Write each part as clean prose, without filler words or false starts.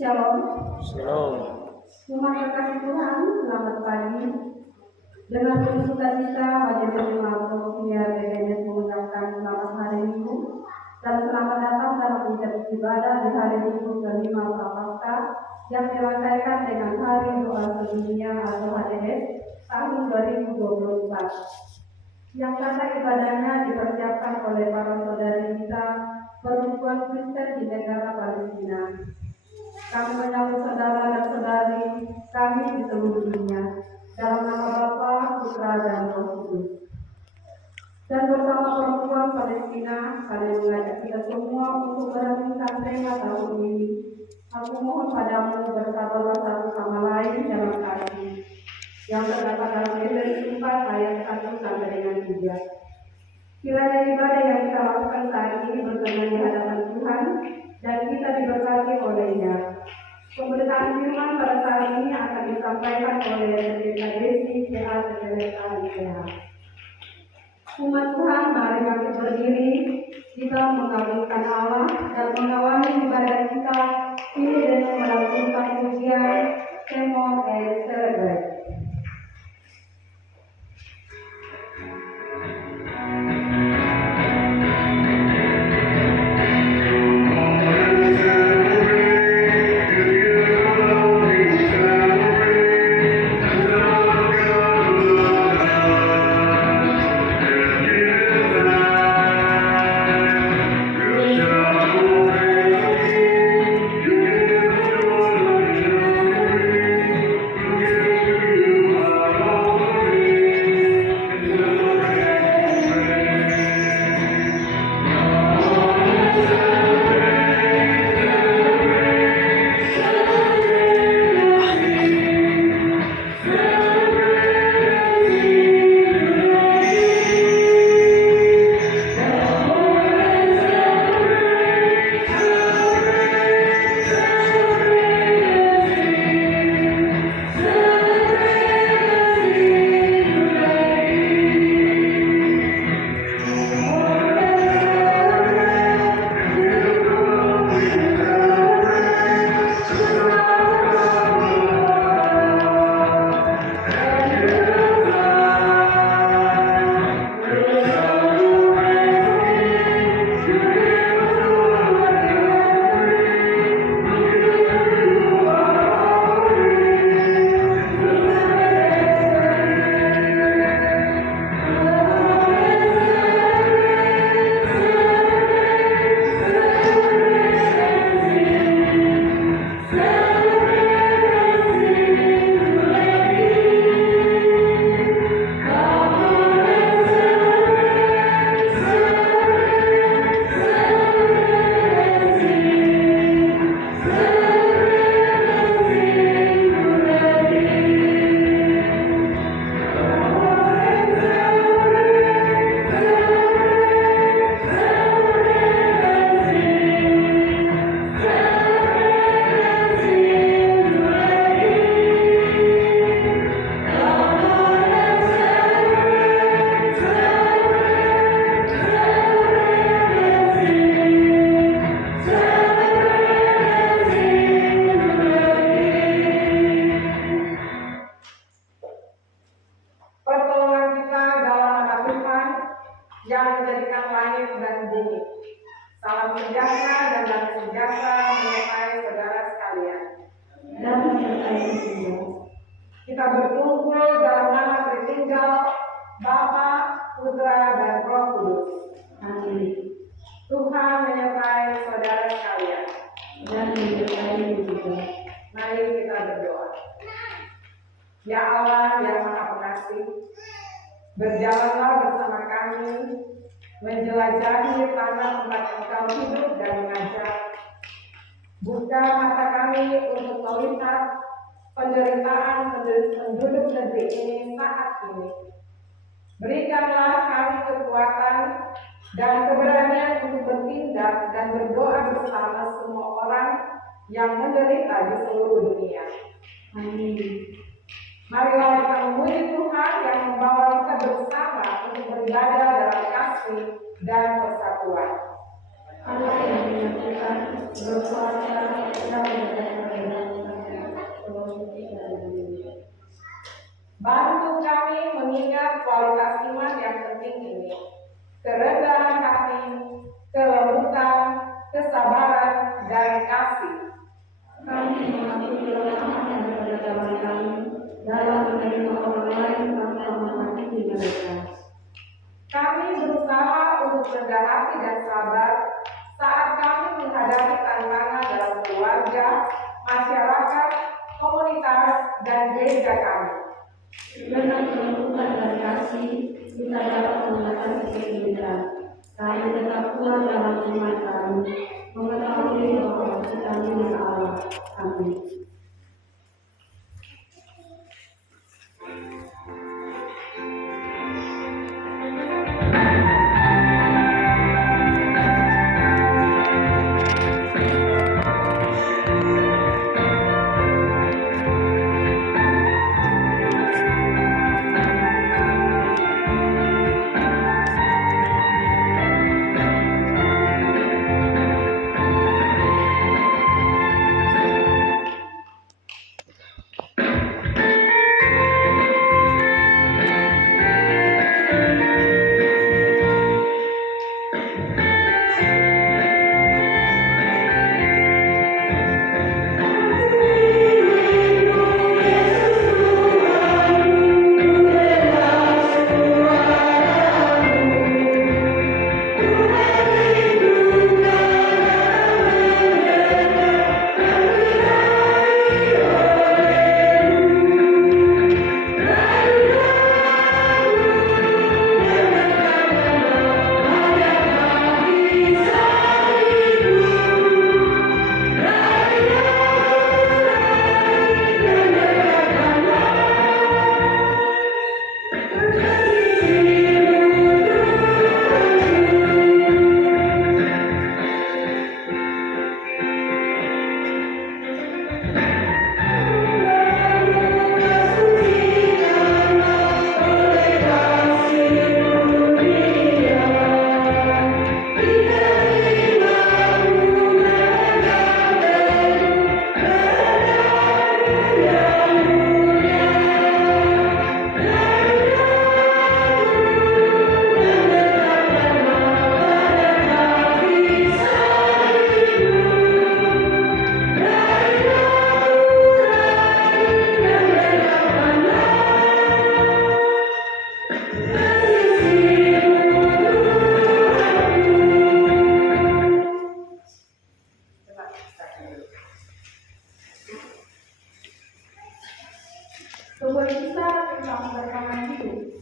Shalom. Shalom. Umat kekasih Tuhan, selamat pagi. Dengan penuh sukacita, Majelis Jemaat biar BNS mengucapkan selamat hari Minggu dan selamat datang dalam ibadah di hari Minggu kelima Prapaskah yang dirangkaikan dengan Hari Doa Sedunia atau HDS tahun 2024. Yang kata ibadahnya dipersiapkan oleh para saudari kita perempuan Kristen di negara Palestina. Kami menyambut saudara dan saudari kami di seluruh dunia dalam nama Bapa, Putra, dan Roh Kudus. Dan bersama perempuan Palestina, kami mengajak kita semua untuk merenungkan tema tahun ini. Aku mohon padamu bersabarlah satu sama lain dalam kasih, yang terdapat dalam Efesus 4 ayat 1 sampai dengan 3. Kiranya ibadah yang kita lakukan saat ini berkenan di hadapan Tuhan dan kita diberkati olehnya. Pemberitaan firman pada saat ini akan disampaikan oleh Pendeta Desi PA Terleta IPH. Umat Tuhan, mari kami berdiri, kita mengagungkan Allah dan mengawali ibadah kita ini dengan melantunkan pujian Semon and Celebrate. Yang menjadikan langit dan bumi. Salam sejahtera dan damai sejahtera menyertai saudara sekalian. Dan menyertai kita. Kita berkumpul dalam nama Tritunggal, Bapa, Putra, dan Roh Kudus. Amin. Tuhan menyertai saudara sekalian. Dan menyertai juga. Mari kita berdoa. Ya Allah yang Maha Pengasih, berjalanlah bersama kami menjelajahi tanah tempat Engkau hidup dan mengajar. Buka mata kami untuk melihat penderitaan penduduk negeri ini saat ini. Berikanlah kami kekuatan dan keberanian untuk bertindak dan berdoa bersama semua orang yang menderita di seluruh dunia. Amin. Marilah kita memuji Tuhan yang membawa kita bersama untuk beribadah dalam kasih dan persatuan. Allah yang menyatukan, berkuasa, dan kualitas iman yang penting ini: kerendahan hati, kelembutan, kesabaran, dan kasih. Kami mengakui kelemahan daripada kawan kami dalam menerima orang lain tanpa menghakimi mereka. Kami berusaha untuk rendah hati dan sabar saat kami menghadapi tantangan dalam keluarga, masyarakat, komunitas, dan gereja kami. Dengan kelembutan dan kasih, kita dapat mengatasi kesulitan. Kami tetap kuat dalam iman kami, mengetahui bahwa kita milik Allah. Amin. Sebuah kisah tentang perkembangan hidup.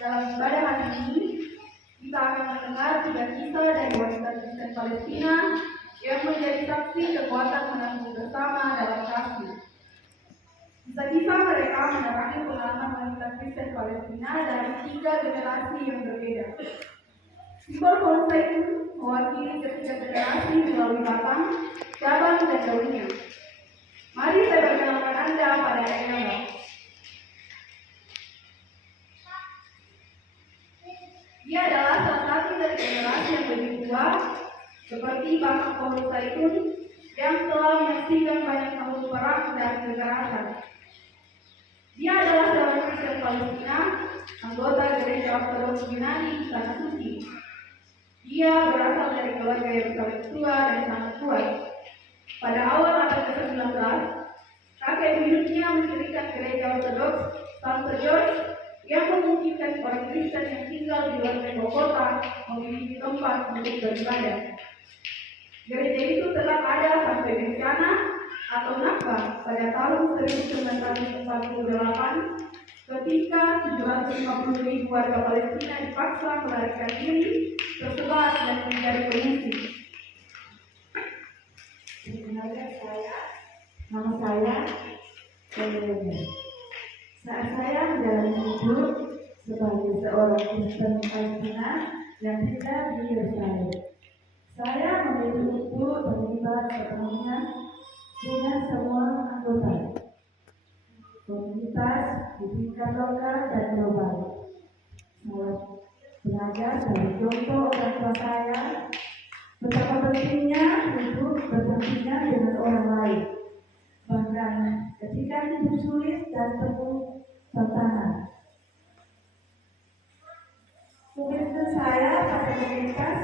Dalam ibadah hari ini, kita akan mendengar 3 kisah dari wanita Kristen Palestina yang menjadi saksi kekuatan menanggung bersama dalam kasih. Kisah-kisah mereka menerangi pengalaman wanita Kristen Palestina dari 3 generasi yang berbeda. Simbol pohon zaitun mewakili ketiga generasi melalui batang, cabang, dan daunnya. Mari saya perkenalkan Anda pada Ella. Dia adalah salah satu dari generasi yang lebih tua, seperti batang pohon zaitun yang telah menyaksikan banyak tahun perang dan kekerasan. Dia adalah seorang Kristen Palestina, anggota gereja Ortodoks Yunani di Tanah Suci. Dia berasal dari keluarga yang sangat tua dan sangat kuat. Pada awal abad ke-19, kakek buyutnya mendirikan gereja Ortodoks Santo George yang memungkinkan orang Kristen yang tinggal di luar tembok kota memiliki tempat untuk beribadah. Gereja itu tetap ada sampai bencana atau Nakba pada tahun 1948 ketika 750.000 warga Palestina dipaksa melarikan diri, tersebar dan menjadi pengungsi. Nama saya Elena. Saat saya menjalani hidup sebagai seorang Kristen Palestina yang tinggal di Yerusalem, saya memilih untuk terlibat sepenuhnya dengan semua anggota komunitas di tingkat lokal dan global. Saya belajar dari contoh orang tua saya betapa pentingnya hidup berdampingan dengan orang lain, bahkan ketika hidup sulit dan penuh tantangan. komunitas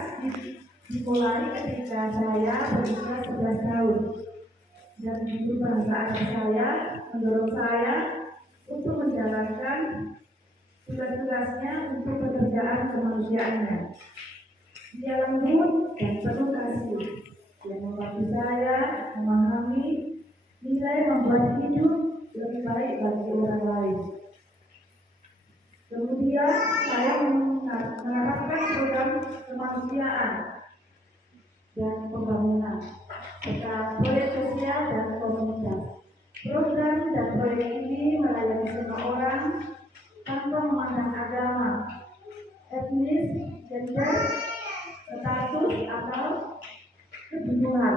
dimulai ketika saya berusia 11 tahun. Dan itu perasaan saya mendorong saya untuk menjalankan tugas-tugasnya untuk pekerjaan kemanusiaannya. Dia lembut dan penuh kasih yang membantu saya memahami nilai membuat hidup lebih baik bagi orang lain. Kemudian saya menerapkan program kemanusiaan dan pembangunan serta proyek sosial dan komunitas. Program dan proyek ini melayani semua orang tanpa memandang agama, etnis, gender, status atau kedudukan.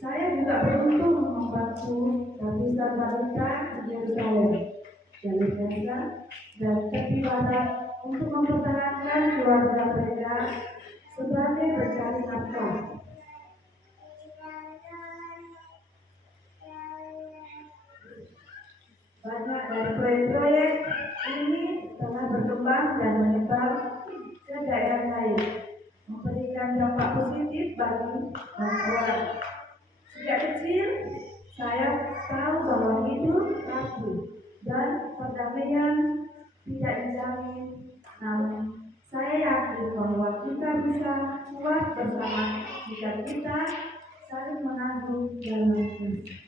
Saya juga beruntung membantu ratusan wanita di Yerusalem, jalur Gaza, dan tepi barat untuk mempertahankan keluarga mereka sebagai pencari nafkah. Banyak dari proyek-proyek ini telah berkembang dan menyebar ke daerah lain, memberikan dampak positif bagi banyak orang. Sejak kecil, saya tahu bahwa hidup rapuh dan perdamaian tidak dijamin. Namun, saya yakin bahwa kita bisa kuat bersama jika kita saling menanggung dalam kasih.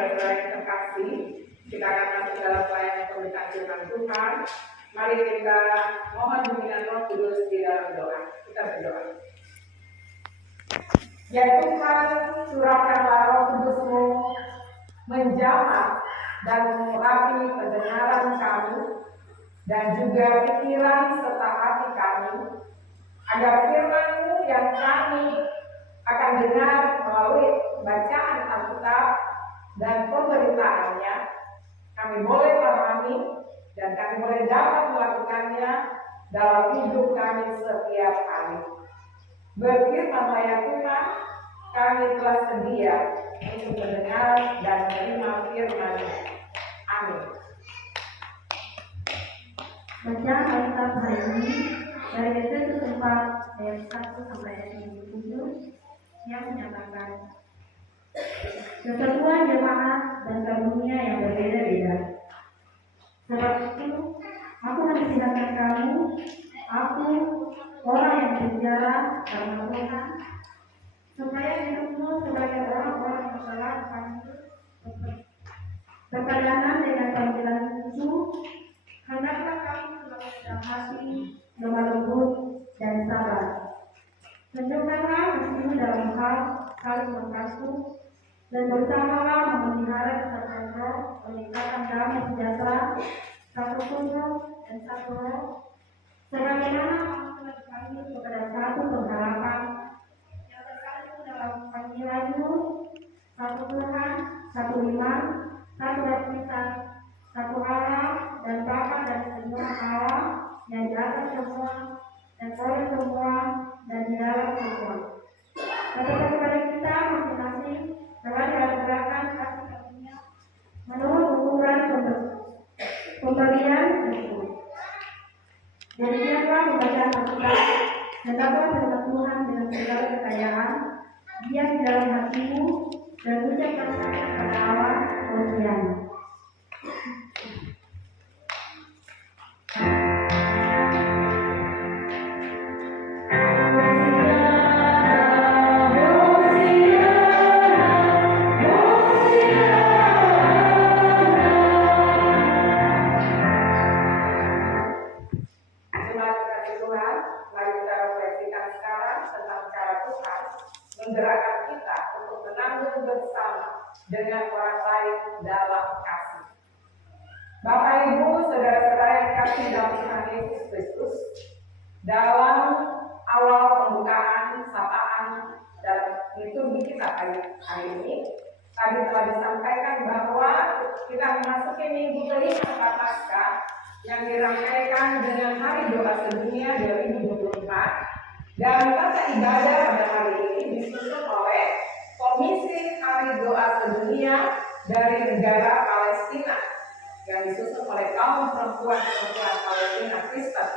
Saudara yang terkasih, kita akan masuk dalam pelayanan pemberitaan firman Tuhan. Mari kita mohon bimbingan Roh Kudus di dalam doa. Kita berdoa. Ya Tuhan, curahkanlah Roh Kudus-Mu menjamah dan mengurapi pendengaran kami dan juga pikiran serta hati kami, agar firman-Mu yang kami akan dengar melalui bacaan Alkitab dan pemberitaannya, kami boleh pahami dan kami boleh dapat melakukannya dalam hidup kami setiap hari. Berfirmanlah ya Tuhan, kami telah sedia untuk mendengar dan menerima firman-Mu. Amin. Bacaan Alkitab hari ini dari Efesus 4 ayat 1 sampai ayat 27 yang menyatakan kesatuan jemaat dan karunia yang berbeda-beda. Sebab itu, aku menasihatkan kamu, aku orang yang berbicara karena Tuhan, supaya hidupmu sebagai orang-orang yang telah berpadanan dengan panggilan itu, hendaklah kamu selalu dalam hati, lemah lembut dan sabar. Tunjukkanlah meskipun dalam hal saling mengasuh dan bersama-sama memelihara kesatuan roh, meningkatkan damai sejahtera, satu kudus dan satu roh, sebagaimana telah dipanggil kepada satu pengharapan yang terkandung dalam panggilanmu, satu Tuhan, satu iman, satu baptisan, satu Allah dan Bapa dari semua Allah yang di atas semua dan oleh semua dan di dalam semua. Kepada kita masing-masing telah dianugerahkan kasih karunia menurut ukuran pemberian tersebut. Jadi siapa membaca Alkitab dan dapat firman Tuhan dengan segala kekayaan, dia di dalam hatimu dan ucapkan kasih kepada Allah Tuhan. Menggerakkan kita untuk menanggung bersama dengan orang lain dalam kasih. Bapak Ibu, saudara-saudara yang kasih dalam Tuhan Yesus Kristus, dalam awal pembukaan sapaan dalam liturgi kita hari ini, tadi telah disampaikan bahwa kita memasuki minggu kelima setelah Paskah yang dirangkaikan dengan Hari Doa Sedunia 2024. Dan tata ibadah pada hari ini disusun oleh Komisi Hari Doa Sedunia dari negara Palestina yang disusun oleh kaum perempuan Palestina Kristen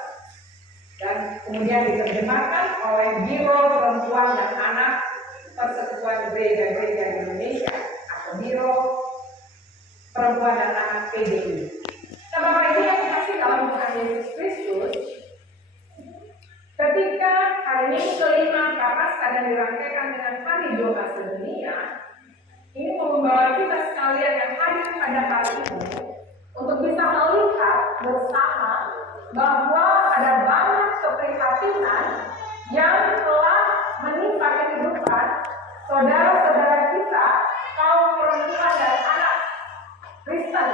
dan kemudian diterjemahkan oleh Biro Perempuan dan Anak Persekutuan Gereja-Gereja Indonesia atau Biro Perempuan dan Anak PDI. Nah, Bapak Ibu yang dikasih dalam Tuhan Yesus Kristus, ketika hari Minggu kelima Prapaskah dan dirangkaikan dengan Hari Doa Sedunia, ini membawa kita sekalian yang hadir pada hari ini untuk bisa melihat bersama bahwa ada banyak keprihatinan yang telah menimpa kehidupan saudara-saudara kita, kaum perempuan dan anak Kristen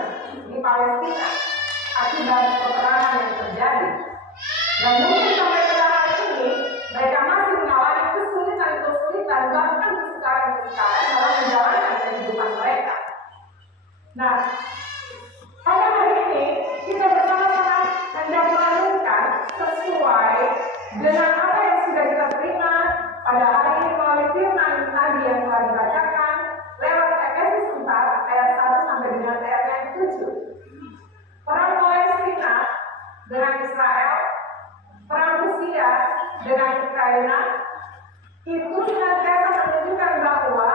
di Palestina akibat peperangan yang terjadi. Dan mungkin sampai sekarang ini mereka masih mengalami kesulitan, bahkan kesukaran dalam menjalankan kehidupan mereka. Nah, pada hari ini kita bersama-sama hendak merenungkan sesuai dengan apa yang sudah kita terima pada hari ini melalui firman tadi yang telah dibacakan lewat Efesus 4 ayat 1 sampai dengan ayat yang 7. Perang Palestina dengan Israel, perang Rusia dengan Ukraina, itu senantiasa menunjukkan bahwa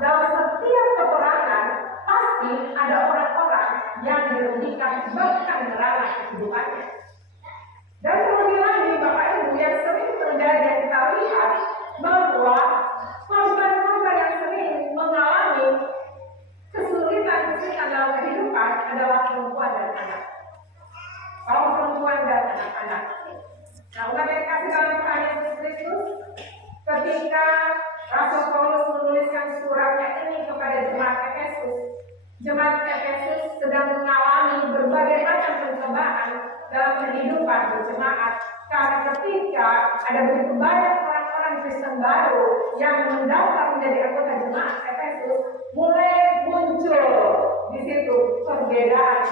dalam setiap peperangan pasti ada orang-orang yang dirugikan bahkan merana kehidupannya. Dan terlebih lagi Bapak Ibu yang sering terjadi yang kita lihat bahwa korban-korban yang sering mengalami kesulitan dalam kehidupan adalah perempuan dan anak. Kaum perempuan dan anak-anak. Nah, umat yang kasih dalam Tuhan Yesus Kristus, ketika Rasul Paulus menuliskan suratnya ini kepada jemaat Efesus sedang mengalami berbagai macam pencobaan dalam kehidupan berjemaat. Karena ketika ada begitu banyak orang-orang Kristen baru yang mendaftar menjadi anggota jemaat Efesus, mulai muncul di situ perbedaan.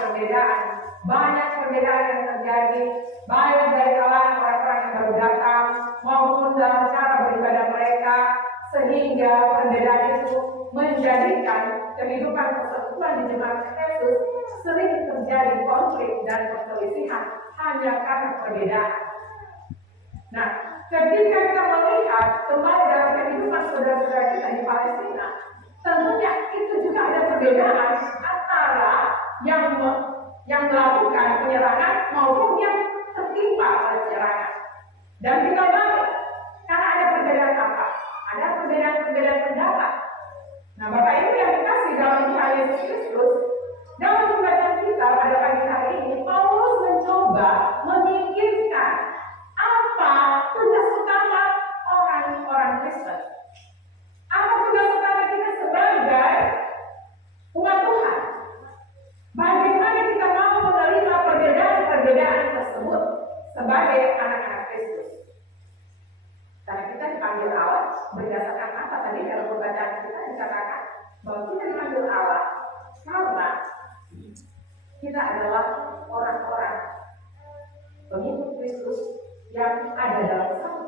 Banyak perbedaan yang terjadi, baik dari kalangan orang-orang yang baru datang maupun dalam cara beribadah mereka, sehingga perbedaan itu menjadikan kehidupan persekutuan di jemaat Efesus sering terjadi konflik dan perselisihan hanya karena perbedaan. Nah, ketika kita melihat kembali dalam kehidupan saudara-saudara kita di Palestina, tentunya itu juga ada perbedaan antara yang melakukan penyerangan maupun yang tertimpa oleh penyerangan. Dan kita balik, karena ada perbedaan apa? Ada perbedaan pendapat. Nah, Bapak Ibu yang dikasih dalam Tuhan Yesus Kristus, dalam pembacaan kita pada pagi hari ini, Paulus mencoba memikirkan apa tugas utama orang-orang Kristen. Apa tugas utama kita sebagai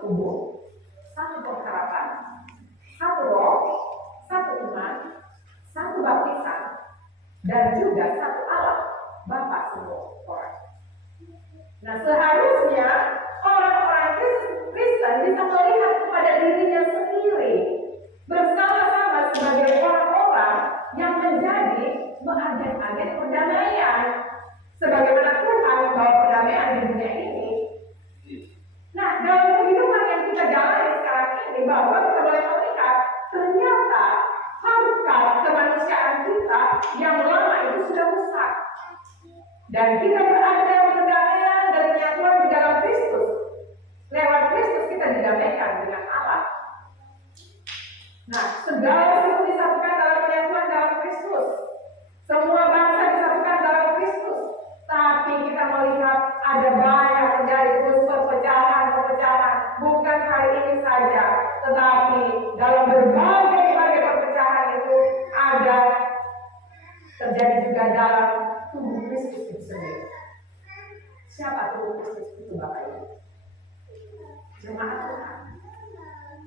tubuh, satu pengharapan, satu roh, satu iman, satu baptisan, dan juga satu Allah, Bapa semua orang. Nah, seharusnya orang-orang Kristen bisa melihat kepada dirinya sendiri bersama-sama sebagai orang-orang yang menjadi agen-agen perdamaian. Sebagaimana Tuhan membawa perdamaian di dunia ini. Nah, dalam kehidupan yang kita jalani sekarang ini, bahwa kita boleh melihat ternyata harkat kemanusiaan kita yang lama itu sudah rusak. Dan kita berada dalam perdamaian dan penyatuan di dalam Kristus. Lewat Kristus kita didamaikan dengan Allah. Nah, segala sesuatu disatukan dalam penyatuan dalam Kristus. Semua bangsa disatukan dalam Kristus. Tapi kita melihat ada banyak terjadi terus perpecahan. Bukan hari ini saja, tetapi dalam berbagai perpecahan itu ada terjadi juga dalam tubuh Kristus itu sendiri. Siapa tubuh Kristus itu, Bapak Ibu? Jemaat Tuhan,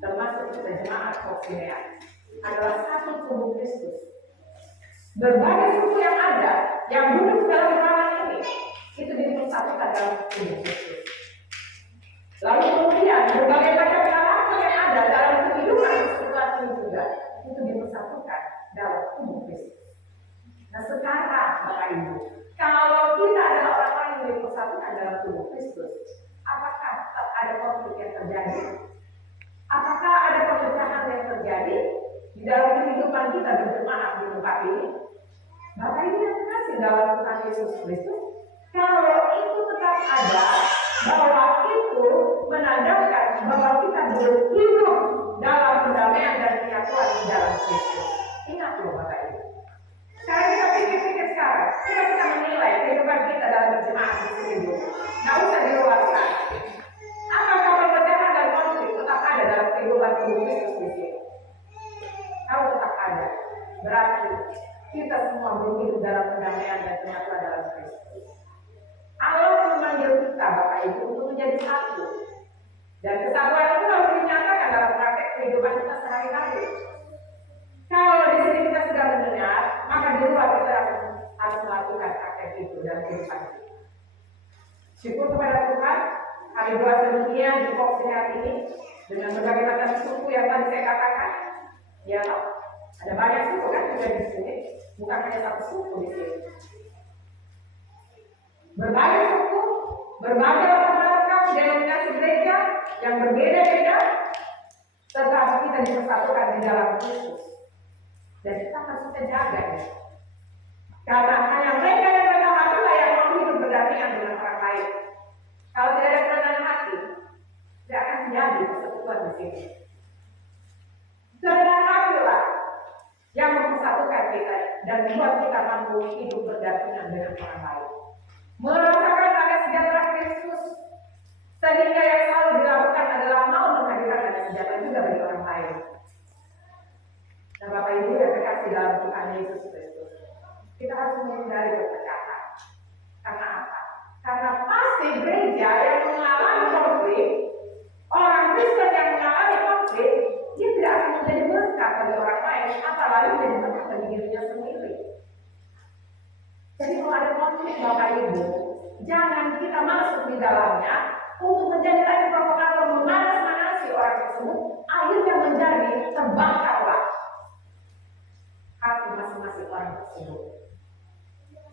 termasuk kita jemaat Koksinean, adalah satu tubuh Kristus. Berbagai suku yang ada, yang duduk dalam ruangan ini, itu dipersatukan dalam tubuh Kristus. Lalu kemudian berbagai macam karakter yang ada dalam kehidupan persekutuan ini juga, itu dipersatukan dalam tubuh Kristus. Nah, sekarang Bapak Ibu, kalau kita adalah orang-orang yang dipersatukan dalam tubuh Kristus, apakah ada konflik yang terjadi? Apakah ada perpecahan yang terjadi di dalam kehidupan kita berjemaat di tempat ini? Bapak Ibu yang kasih dalam Tuhan Yesus Kristus, kalau itu tetap ada, bahwa itu menandakan bahwa kita hidup dalam perdamaian dan penyatuan di dalam Kristus. Ingat loh Bapak Ibu. Sekarang kita pikir-pikir sekarang, kita menilai kehidupan kita dalam berjemaat di sini dulu. Nggak usah diluaskan. Apakah perpecahan dan konflik tetap ada dalam kehidupan tubuh Kristus di sini? Kalau tetap ada, berarti kita semua belum hidup dalam perdamaian dan penyatuan dalam Kristus. Allah memanggil kita Bapak Ibu untuk menjadi satu. Dan kesatuan itu harus dinyatakan dalam praktek kehidupan kita sehari-hari. Kalau di sini kita sudah mendengar, maka di luar kita harus melakukan praktek itu dalam kehidupan kita. Syukur kepada Tuhan, hari doa sedunia di Koksinean ini dengan berbagai macam suku yang tadi saya katakan. Ya, ada banyak suku kan juga di sini, bukan hanya satu suku di sini. Berbagai suku, berbagai latar belakang, denominasi gereja yang berbeda-beda, tetapi kita dipersatukan di dalam Kristus. Dan kita harus kita jaga ya. Karena hanya mereka yang rendah hati lah yang mau hidup berdamaian dengan orang lain. Kalau tidak ada kerendahan hati, tidak akan terjadi persekutuan di sini. Kerendahan hati lah yang mempersatukan kita dan membuat kita mampu hidup berdampingan dengan orang lain. Merasakan damai sejahtera Kristus, sehingga yang selalu dilakukan adalah mau menghadirkan damai sejahtera juga bagi orang lain. Nah, Bapak Ibu yang terkasih dalam Tuhan Yesus Kristus, kita harus menghindari perpecahan. Karena apa? Karena pasti gereja yang mengalami konflik, orang Kristen yang mengalami konflik, dia tidak akan menjadi berkat bagi orang lain, apalagi menjadi berkat bagi dirinya sendiri. Jadi kalau ada konflik Bapak Ibu, jangan kita masuk di dalamnya untuk menjadi lagi provokator memanas-manasi orang tersebut, akhirnya menjadi terbakarlah hati masing-masing orang tersebut.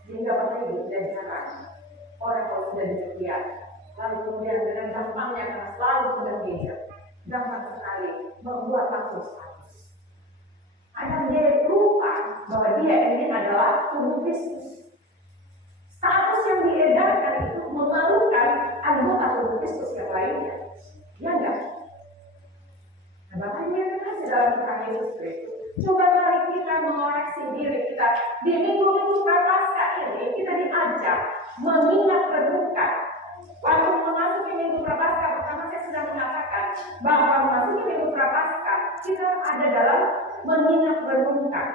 Sehingga Bapak Ibu tidak jarang orang kalau sudah demikian, lalu kemudian dengan gampangnya karena selalu sudah geger, gampang sekali membuat langsung status. Ada dia lupa bahwa dia ini adalah tubuh Kristus. Status yang diedarkan itu memalukan anggota tubuh Kristus yang lainnya. Ya enggak? Nah, Bapak Ibu yang kasih dalam Tuhan Yesus Kristus, coba mari kita mengoreksi diri kita. Di minggu-minggu Prapaskah ini kita diajak mengingat renungkan. Waktu memasuki minggu Prapaskah pertama saya sudah mengatakan bahwa memasuki minggu Prapaskah kita ada dalam mengingat renungkan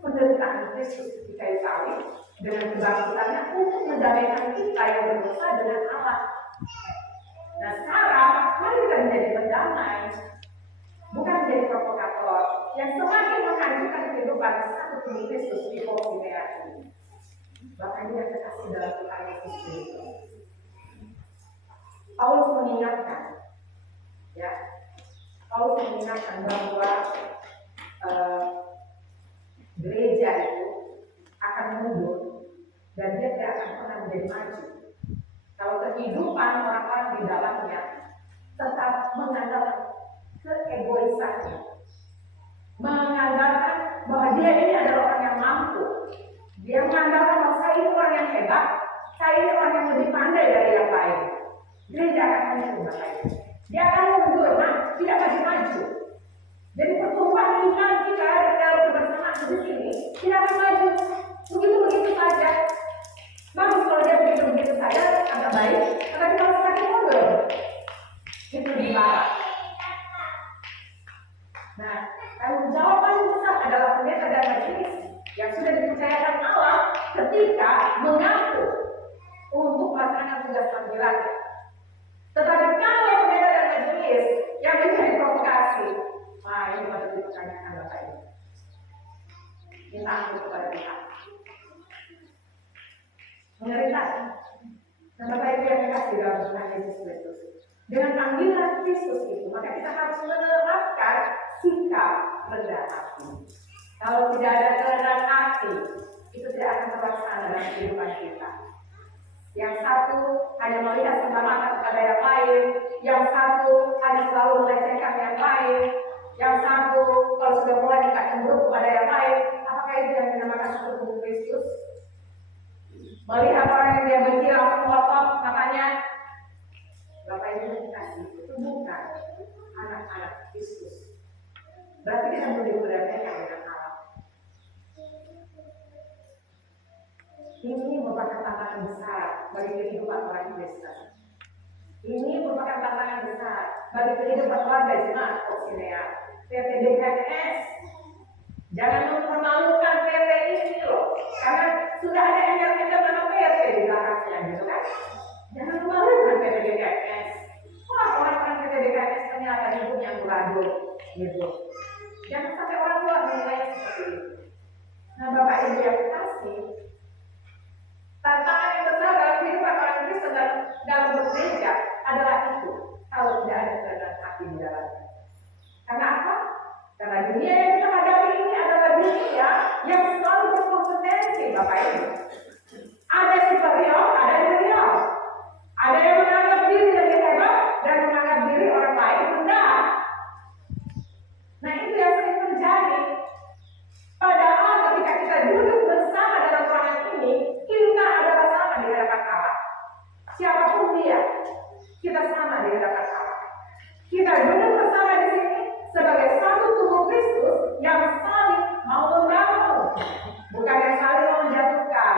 penderitaan Kristus di kayu salib dengan kebangkitannya untuk mendamaikan kita yang berdosa dengan Allah. Nah sekarang mari kita menjadi damai, bukan menjadi provokator yang semakin menghancurkan kehidupan satu tubuh Kristus di Posimea ini. Bahkan dia kekasih dalam Tuhan Yesus Kristus. Paulus mengingatkan, ya, Paulus mengingatkan bahwa gereja itu akan mundur dan dia tidak akan pernah menjadi maju kalau kehidupan orang-orang di dalamnya tetap mengandalkan keegoisannya, mengandalkan bahwa dia ini adalah orang yang mampu, dia mengandalkan bahwa saya ini orang yang hebat, saya ini orang yang lebih pandai dari yang lain. Gereja akan mundur, dia akan mundur, tidak maju-maju. Jadi pertumbuhan iman kita dalam kebersamaan di sini tidak akan maju begitu saja. Bagus kalau dia begitu saja, agak baik. Tetapi kalau semakin mundur, itu dilarang. Nah, tanggung jawab paling besar adalah pendeta dan majelis yang sudah dipercayakan Allah ketika mengaku untuk melaksanakan tugas panggilannya. Tetapi kalau pendeta dan majelis yang menjadi provokasi, ini patut dipertanyakan Bapak Ibu. Minta ampun kepada Tuhan. Mengerikan. Dan Bapak Ibu yang dikasih dalam Tuhan Yesus Kristus. Dengan panggilan Kristus itu, maka kita harus menerapkan sikap rendah hati. Kalau tidak ada kerendahan hati, itu tidak akan terlaksana dalam kehidupan kita. Yang satu hanya melihat sebelah mata kepada yang lain, yang satu hanya selalu melecehkan yang lain, yang satu kalau sudah mulai tidak cemburu kepada yang lain. Apakah itu yang dinamakan satu tubuh Kristus? Melihat orang yang dia benci langsung melotot matanya. Bapak Ibu dikasih, itu bukan anak-anak Kristus. Berarti kita boleh berdamaikan dengan Allah. Ini merupakan tantangan besar bagi kehidupan orang Kristen. Ini merupakan tantangan besar bagi kehidupan warga jemaat Posimea. PTDKS, jangan mempermalukan PT ini loh, karena sudah ada embel-embel nama PT di belakangnya, gitu kan? Jangan mempermalukan PTDKS. Wah, orang-orang PTDKS ternyata hidupnya amburadul, gitu. Jangan sampai orang tua menilainya seperti itu. Nah, Bapak Ibu yang kasih, tantangan yang besar dalam kehidupan orang Kristen dalam bergereja adalah itu. Kalau tidak ada kerendahan hati di dalamnya. Karena apa? Karena dunia yang kita hadapi ini adalah dunia yang selalu berkompetensi, Bapak Ibu. Ada superior, ada inferior. Ada yang menganggap diri lebih hebat dan menganggap diri orang lain rendah. Nah, itu yang sering terjadi. Padahal ketika kita duduk bersama dalam ruangan ini, kita adalah sama di hadapan Allah. Siapapun dia, kita sama di hadapan Allah. Kita duduk bersama di sini sebagai satu tubuh Kristus yang saling mau membangun, bukan yang saling mau menjatuhkan,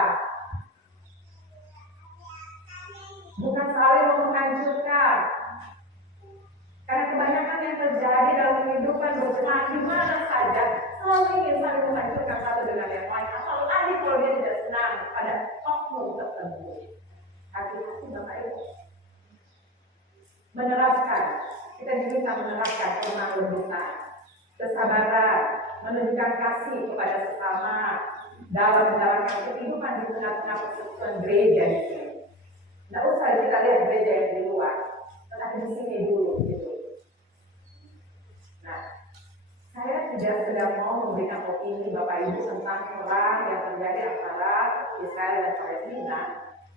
bukan saling mau menghancurkan. Karena kebanyakan yang terjadi dalam kehidupan berjemaat di mana saja selalu ingin saling menghancurkan satu dengan yang lain. Apalagi kalau dia tidak senang pada oknum tertentu. Hati-hati Bapak Ibu. Menerapkan, kita diminta menerapkan kemah lembutan, kesabaran, menunjukkan kasih kepada sesama dalam menjalankan kehidupan di tengah-tengah persekutuan gereja di sini. Tidak usah kita lihat gereja yang di luar, tetapi di sini dulu, gitu. Nah, saya tidak sedang mau memberikan opini Bapak Ibu tentang perang yang terjadi antara Israel dan Palestina,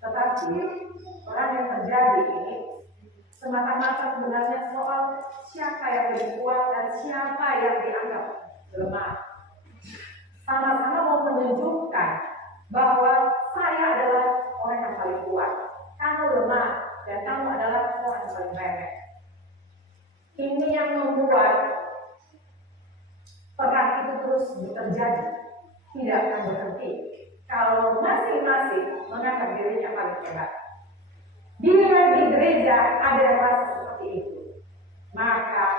tetapi perang yang terjadi ini semata-mata sebenarnya soal siapa yang lebih kuat dan siapa yang dianggap lemah. Sama-sama mau menunjukkan bahwa saya adalah orang yang paling kuat, kamu lemah, dan kamu adalah orang yang paling remeh. Ini yang membuat perang itu terus terjadi, tidak akan berhenti. Kalau masing-masing menganggap dirinya paling hebat. Bila di gereja ada rasa seperti itu, maka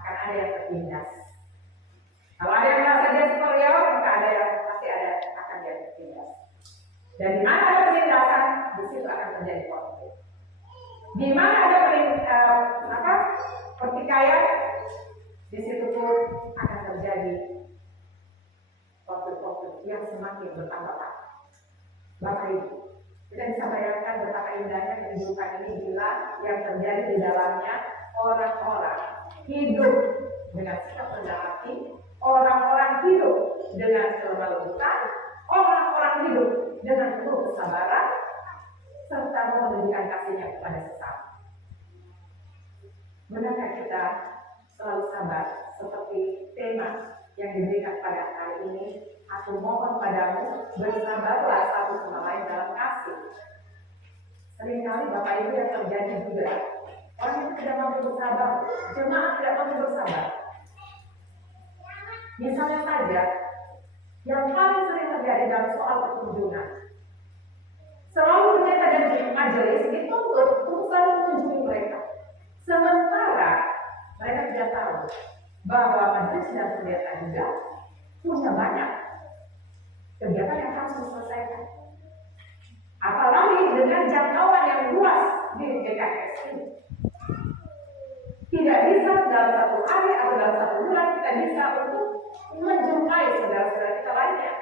akan ada yang tertindas. Kalau ada yang merasa dia superior, maka ada yang pasti akan dia tertindas. Dan di mana ada penindasan, di situ akan terjadi konflik. Di mana ada pertikaian, di situ pun akan terjadi konflik-konflik yang semakin bertambah. Bapak Ibu, kita bisa bayangkan betapa indahnya kehidupan ini bila yang terjadi di dalamnya orang-orang hidup dengan sikap rendah hati, orang-orang hidup dengan kelemah lembutan, orang-orang hidup dengan penuh kesabaran, serta menunjukkan kasihnya kepada sesama. Benarkah kita selalu sabar seperti tema yang diberikan pada hari ini? Aku mohon padamu, bersabarlah satu sama lain dalam kasih. Seringkali Bapak Ibu yang terjadi juga, orang yang tidak mampu bersabar, jemaat tidak mampu bersabar. Misalnya saja, yang paling sering terjadi dalam soal perkunjungan. Selalu pendeta dan majelis dituntut untuk selalu mengunjungi mereka. Sementara mereka tidak tahu bahwa majelis dan pendeta juga punya banyak kegiatan yang harus diselesaikan. Apalagi dengan jangkauan yang luas di GKS ini. Tidak bisa dalam satu hari atau dalam satu bulan kita bisa untuk menjumpai saudara-saudara kita lainnya.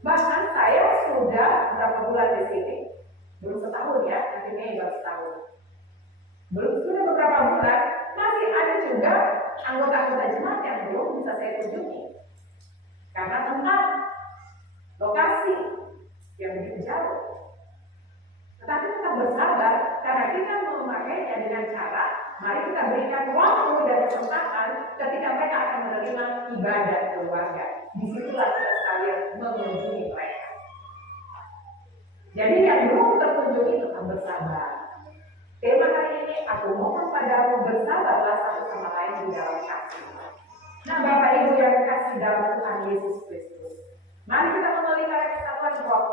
Bahkan saya sudah beberapa bulan di sini, belum setahun ya, nanti Mei baru setahun. Sudah beberapa bulan, masih ada juga anggota-anggota jemaat yang belum bisa saya kunjungi. Karena tempat lokasi yang begitu jauh. Tetapi tetap bersabar karena kita memakainya dengan cara mari kita berikan waktu dan kesempatan ketika mereka akan menerima ibadah keluarga. Disitulah kita sekalian mengunjungi mereka. Jadi yang belum terkunjungi tetap bersabar. Tema hari ini, aku mohon padamu bersabarlah satu sama lain di dalam kasih. Nah, Bapak Ibu yang kasih dalam Tuhan Yesus Kristus, mari kita memelihara kesatuan roh.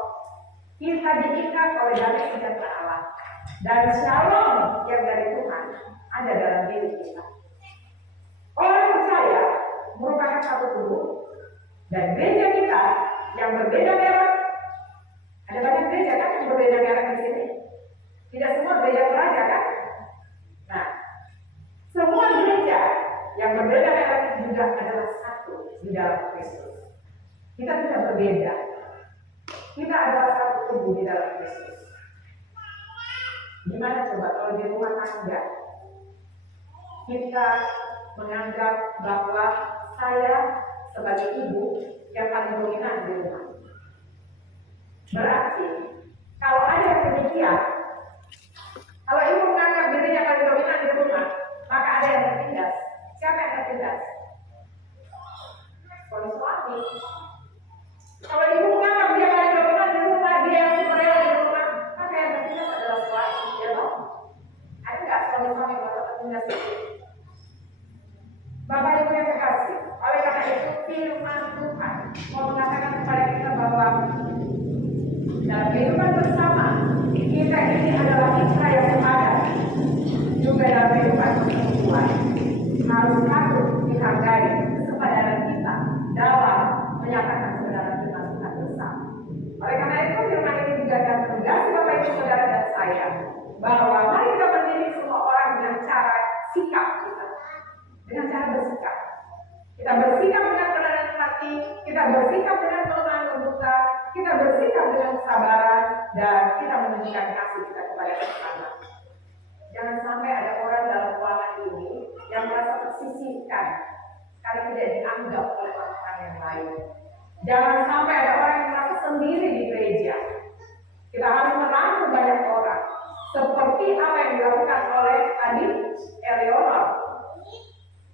Kita diikat oleh damai sejahtera Allah dan shalom yang dari Tuhan ada dalam diri kita. Orang percaya merupakan satu tubuh dan gereja kita yang berbeda merek. Ada banyak gereja kan yang berbeda merek di sini. Tidak semua gereja peraja kan? Nah, semua gereja yang berbeda merek juga adalah satu di dalam Kristus. Kita tidak berbeda. Kita adalah satu tubuh di dalam Kristus. Gimana coba kalau di rumah tangga kita menganggap bahwa saya sebagai ibu yang paling dominan di rumah. Berarti kalau ada yang demikian, kalau ibu menganggap dirinya paling dominan di rumah, maka ada yang tertindas. Siapa yang tertindas? Suami. Kalau ibu menganggap dia paling dominan di rumah, dia yang superior di rumah, maka yang tertindas adalah suami. Ya loh? Ada nggak suami-suami yang tertindas itu? Bapak Ibu yang terkasih, oleh karena itu firman Tuhan mau mengatakan kepada kita bahwa dalam kehidupan bersama kita ini adalah mitra yang sepadan. Juga dalam kehidupan persekutuan harus patut dihargai kesepadanan kita dalam menyatakan kebenaran firman Tuhan bersama. Oleh karena itu firman ini juga akan menegasi Bapak Ibu Saudara dan saya bahwa mari kita mendidik semua orang dengan cara sikap kita. Dengan cara bersikap. Kita bersikap dengan kerendahan hati, kita bersikap dengan kelemahan lembutan, kita bersikap dengan kesabaran, dan kita menunjukkan kasih kita kepada sesama. Jangan sampai ada orang dalam ruangan ini yang merasa tersisihkan karena tidak dianggap oleh orang-orang yang lain. Jangan sampai ada orang yang merasa sendiri di gereja. Kita harus merangkul banyak orang. Seperti apa yang dilakukan oleh tadi Eleonor.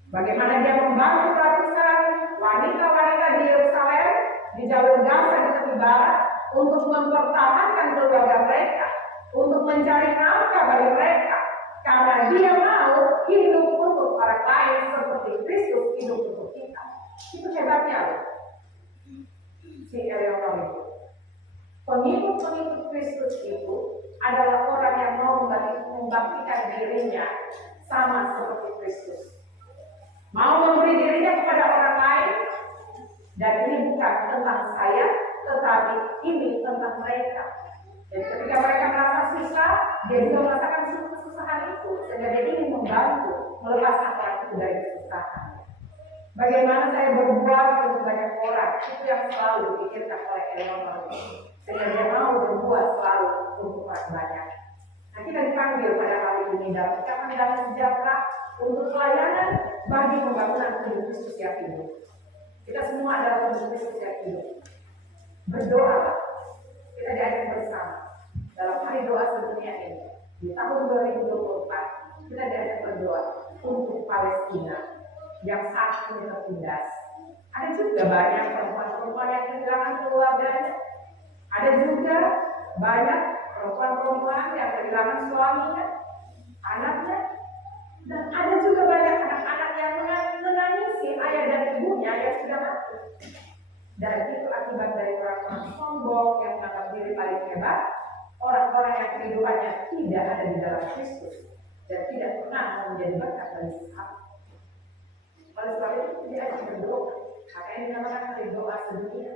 Bagaimana dia membantu ratusan wanita-wanita di Yerusalem, di jalur Gaza di tepi barat, untuk mempertahankan keluarga mereka, untuk mencari nafkah bagi mereka, karena dia mau hidup untuk orang lain seperti Kristus hidup untuk kita. Itu hebatnya loh. Si Eleonor itu. Pengikut-pengikut Kristus itu adalah orang yang mau membaktikan dirinya sama seperti Kristus. Mau memberi dirinya kepada orang lain, dan ini bukan tentang saya, tetapi ini tentang mereka. Jadi ketika mereka merasa susah, dia juga merasakan kesusahan kesusahan itu, sehingga dia ingin membantu melepaskan orang itu dari kesusahan. Bagaimana saya berbuat untuk banyak orang, itu yang selalu dipikirkan oleh Eleanor, sehingga dia mau berbuat selalu untuk orang banyak. Nah, kita dipanggil pada hari ini dalam ucapan damai sejahtera untuk pelayanan bagi pembangunan hidup Kristus yang hidup. Kita semua adalah hidup Kristus yang hidup. Berdoa, kita diajak bersama dalam hari doa sedunia ini. Di tahun 2024, kita diajak berdoa untuk Palestina yang saat ini tertindas. Ada juga banyak perempuan-perempuan yang kehilangan keluarganya. Ada juga banyak perempuan-perempuan yang kehilangan suaminya, anaknya. Dan ada juga banyak anak-anak yang menangisi ayah dan ibunya yang sudah mati. Dan itu akibat dari orang-orang sombong yang menganggap diri paling hebat, orang-orang yang kehidupannya tidak ada di dalam Kristus dan tidak pernah menjadi berkat bagi sesama. Oleh sebab itu dia harus berdoa. Makanya dinamakan hari doa sedunia.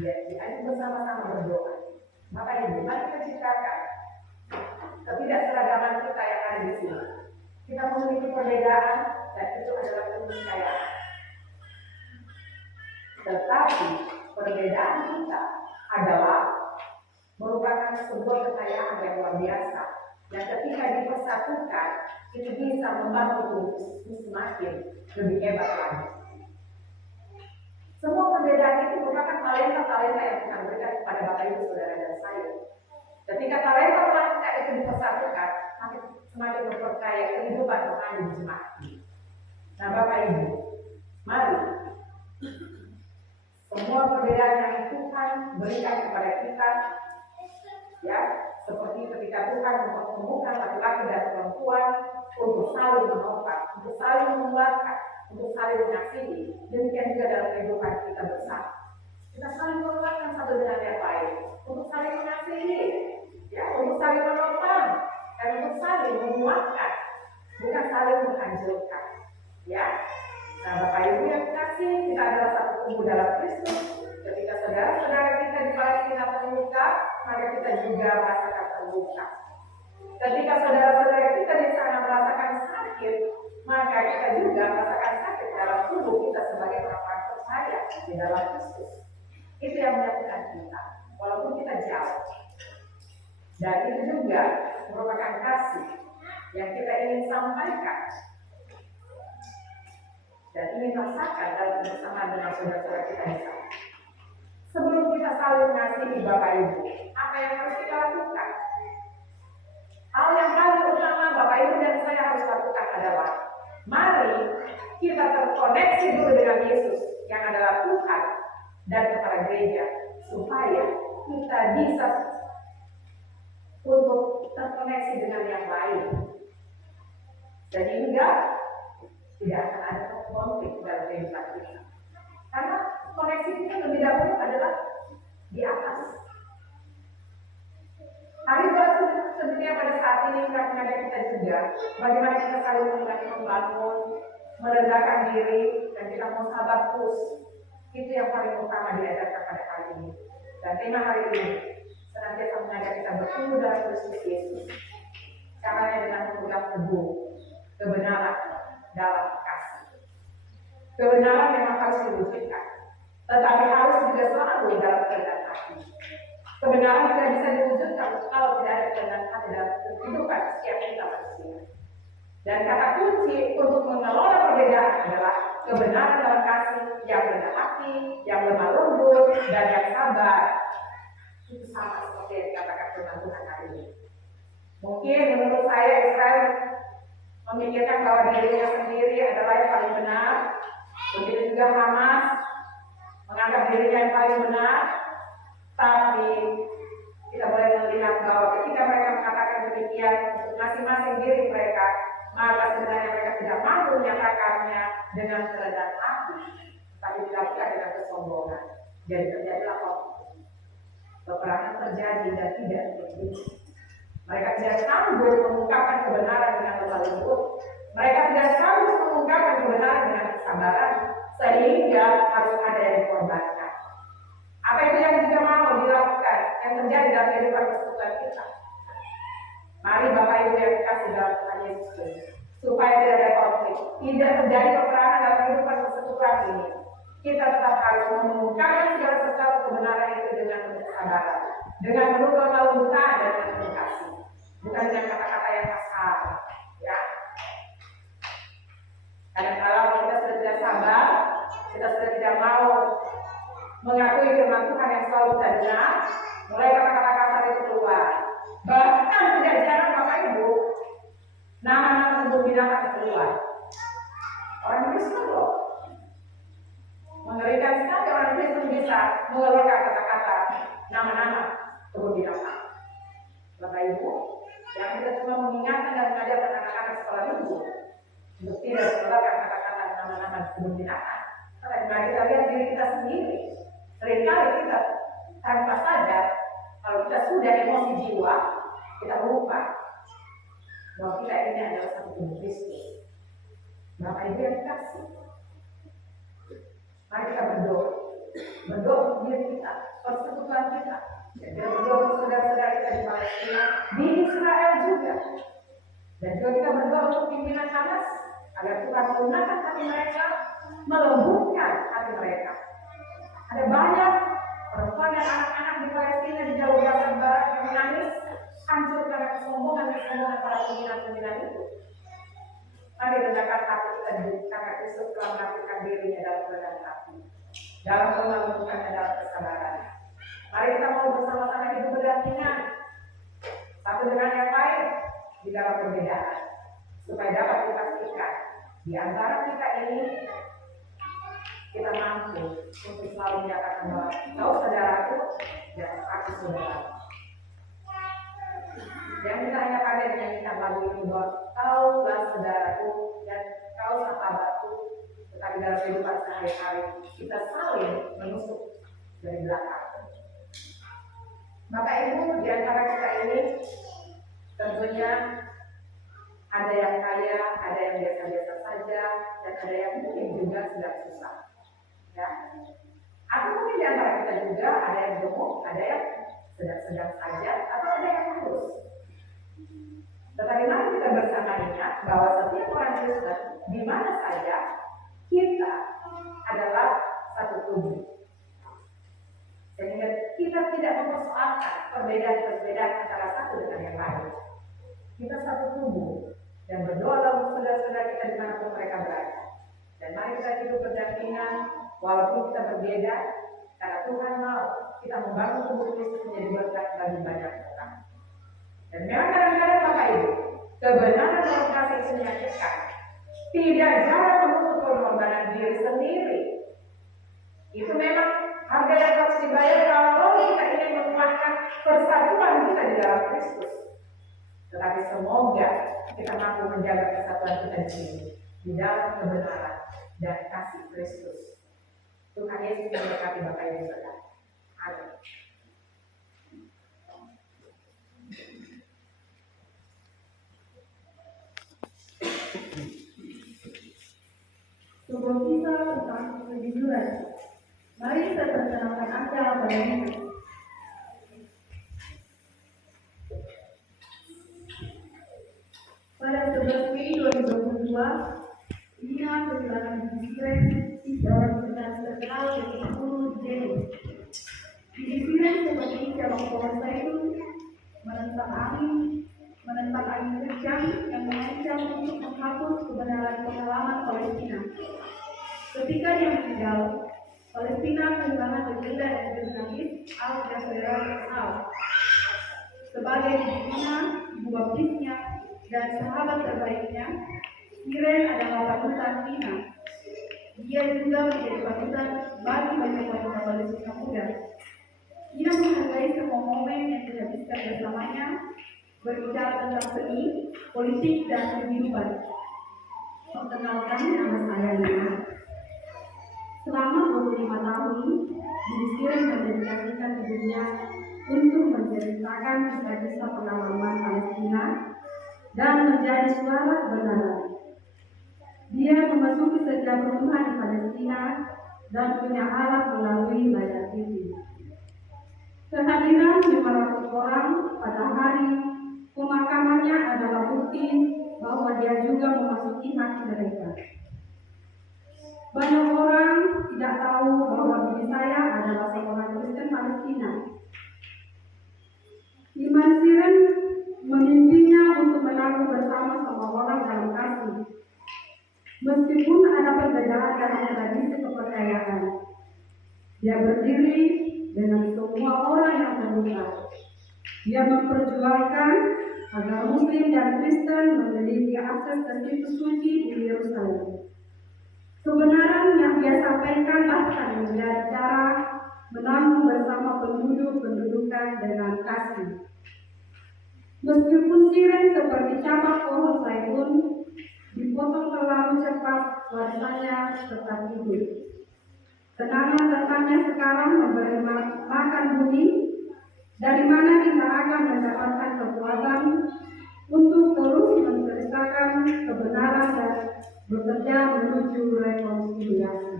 Ya, kita bersama-sama berdoa. Maka Ibu, mari kita ciptakan ketidakseragaman kita yang ada di sini. Kita memiliki perbedaan dan itu adalah keniscayaan. Tetapi perbedaan kita adalah merupakan sebuah kekayaan yang luar biasa. Dan ketika dipersatukan, itu bisa membantu semakin lebih hebat lagi. Semua perbedaan itu merupakan talenta-talenta yang Tuhan berikan kepada Bapak Ibu Saudara dan saya. Ketika talenta-talenta itu dipersatukan, semakin memperkaya kehidupan Tuhan di jemaat. Nah, Bapak Ibu, mari semua perbedaan yang Tuhan berikan kepada kita, ya, seperti ketika Tuhan mempertemukan laki-laki dan perempuan untuk saling menopang, untuk saling menguatkan, untuk saling mengasihi. Demikian juga dalam kehidupan kita bersama. Kita saling menguatkan satu dengan yang lain, untuk saling mengasihi, ya, untuk saling menopang, dan untuk saling menguatkan, bukan saling menghancurkan. Ya, nah Bapak Ibu yang kasih, kita adalah satu tubuh dalam Kristus. Ketika saudara-saudara kita di Palestina terluka, maka kita juga merasakan terluka. Ketika saudara-saudara kita di sana merasakan sakit, maka kita juga merasakan sakit dalam tubuh kita sebagai orang-orang percaya di dalam Kristus. Itu yang menyatukan kita, walaupun kita jauh. Dan itu juga merupakan kasih yang kita ingin sampaikan dan ingin rasakan dalam bersamaan dengan saudara-saudara kita di sana. Sebelum kita saling mengasihi Bapak Ibu, apa yang harus kita lakukan? Hal yang paling utama Bapak Ibu dan saya harus lakukan adalah mari kita terkoneksi dulu dengan Yesus yang adalah Tuhan dan kepada gereja, supaya kita bisa untuk terkoneksi dengan yang lain, sehingga tidak akan ada konflik dalam kehidupan kita. Karena koneksi kita lebih dahulu adalah di atas. Hari doa sedunia pada saat ini kita mengajak kita juga bagaimana kita saling membangun, merendahkan diri, dan kita mau sabar terus. Itu yang paling utama diajarkan pada hari ini. Dan tema hari ini senantiasa mengajak kita bertumbuh dalam Kristus Yesus. Caranya dengan memegang teguh kebenaran dalam kasih. Kebenaran memang harus diwujudkan, tetapi harus juga selalu dalam kerendahan hati. Kebenaran tidak bisa diwujudkan kalau tidak ada kerendahan hati dalam kehidupan setiap kita manusia. Dan kata kunci untuk mengelola perbedaan adalah kebenaran dalam kasih, yang rendah hati, yang lemah lembut, dan yang sabar. Itu sama seperti yang dikatakan Tuhan hari ini. Mungkin menurut saya Israel memikirkan bahwa dirinya sendiri adalah yang paling benar. Begitu juga Hamas menganggap dirinya yang paling benar. Tapi kita boleh melihat bahwa ketika mereka mengatakan demikian untuk masing-masing diri mereka, maka sebenarnya mereka tidak mampu menyatakannya dengan kerendahan hati, tapi dilakukan dengan kesombongan. Jadi terjadilah konflik. Peperangan terjadi dan tidak terjadi. Mereka tidak sanggup mengungkapkan kebenaran dengan lemah lembut. Mereka tidak sanggup mengungkapkan kebenaran dengan kesabaran, sehingga harus ada yang dikorbankan. Apa itu yang juga mau dilakukan yang terjadi dalam kehidupan persekutuan kita? Mari Bapak Ibu yang kasih Palestina supaya tidak ada konflik, tidak terjadi peperangan dalam kehidupan persekutuan ini. Kita tetap harus mengungkapkan segala sesuatu kebenaran itu dengan kesabaran, dengan penuh kelembutan dan dengan kasih, bukan dengan kata-kata yang kasar. Ya, kadang-kadang kita sudah tidak sabar, kita sudah tidak mau mengakui firman Tuhan yang selalu kita dengar, mulai kata-kata kasar itu keluar. Bahkan tidak jarang Bapak Ibu, nama-nama tubuh binatang keluar. Orang Kristen loh, mengerikan sekali orang Kristen bisa mengeluarkan kata-kata nama-nama tubuh binatang. Bapak Ibu, yang kita cuma mengingatkan dan mengajarkan anak-anak sekolah minggu untuk tidak mengeluarkan kata-kata nama-nama tubuh binatang. Karena kita lihat diri kita sendiri, seringkali kita tanpa sadar, kalau kita sudah emosi jiwa, kita lupa bahwa kita ini adalah satu tubuh Kristus. Bapak Ibu yang kasih, mari kita berdoa untuk diri kita, persekutuan kita, dan kita berdoa untuk saudara-saudara kita di Palestina, di Israel juga, dan juga kita berdoa untuk pimpinan Hamas agar Tuhan menggunakan hati mereka, melembutkan hati mereka. Ada banyak perempuan dan anak-anak di Palestina di jalur Gaza Barat yang menangis hancur karena kesombongan para pimpinan itu. Mari rendahkan hati kita karena Kristus telah melakukan dirinya dalam kerendahan hati, dalam kelembutan dan dalam kesabaran. Mari kita mau bersama-sama hidup berdampingan satu dengan yang lain di dalam perbedaan, supaya dapat dipastikan di antara kita ini kita mampu untuk selalu menyatakan bahwa kau saudaraku dan aku saudaraku. Dan kita hanya pada menyanyikan lagu ini bahwa kaulah saudaraku dan kau sahabatku, tetapi dalam kehidupan sehari-hari kita saling menusuk dari belakang. Bapak Ibu, di antara kita ini tentunya ada yang kaya, ada yang biasa-biasa saja, dan ada yang mungkin juga sedang susah. Ya. Atau mungkin di antara kita juga ada yang gemuk, ada yang sedang-sedang saja, atau ada yang kurus. Tetapi mari kita bersama ingat bahwa setiap orang Kristen di mana saja kita adalah satu tubuh. Sehingga kita tidak mempersoalkan perbedaan-perbedaan antara satu dengan yang lain. Kita satu tubuh dan berdoa untuk saudara-saudara kita dimanapun mereka berada. Dan mari kita hidup berdampingan walaupun kita berbeda, karena Tuhan mau kita membangun tubuh Kristus menjadi berkat bagi banyak orang. Dan memang kadang-kadang Bapak Ibu, kebenaran dalam kasih itu menyakitkan. Tidak jarang menuntut pengorbanan diri sendiri. Itu memang harga yang harus dibayar kalau kita ingin menguatkan persatuan kita di dalam Kristus. Tetapi semoga kita mampu menjaga persatuan kita di sini, di dalam kebenaran dan kasih Kristus. Tuhan Yesus memberkati Bapak Ibu Saudara. Amin. Sebuah kisah tentang kejujuran. Mari kita perkenalkan aja pada ini. Pada 11 Mei 2022, Lina kehilangan Siren, seorang penulis terkenal dari Pulau Jeni. Di Siren seperti cabang pohon itu menentang angin kencang yang mengancam untuk menghapus kebenaran pengalaman Palestina. Ketika dia meninggal, Palestina kehilangan legenda dan jurnalis Al-Jazeera terkenal. Sebagai ibunya, ibu baptisnya, dan sahabat terbaiknya, Siren adalah panutan Lina. Dia juga menjadi panutan bagi banyak wanita Palestina muda. Lina menghargai semua momen yang dihabiskan bersamanya, berbicara tentang seni, politik, dan kehidupan. Perkenalkan, nama saya Lina. Selama 25 tahun, Siren mendedikasikan hidupnya untuk menceritakan kisah-kisah pengalaman Palestina dan menjadi suara kebenaran. Dia memasuki setiap rumah di Palestina dan punya alat melalui layar TV. Kehadiran 500 orang pada hari pemakamannya adalah bukti terbukti bahwa dia juga memasuki hati mereka. Banyak orang tidak tahu bahwa bibi saya adalah seorang Kristen Palestina. Iman Siren memimpinya untuk menanggung bersama semua orang dalam kasih. Meskipun ada perbedaan dalam tradisi kepercayaan, dia berdiri dengan semua orang yang terbuka. Dia memperjuangkan agar Muslim dan Kristen memiliki akses ke situs suci di Yerusalem. Kebenaran yang dia sampaikan bahkan menjadi cara menanggung bersama penduduk-pendudukan dengan kasih. Meskipun Siren seperti cabang pohon zaitun dipotong terlalu cepat, warisannya tetap hidup. Kenangan tentangnya sekarang memberi makan bumi, dari mana kita akan mendapatkan kekuatan untuk terus menceritakan kebenaran dan bekerja menuju rekonsiliasi.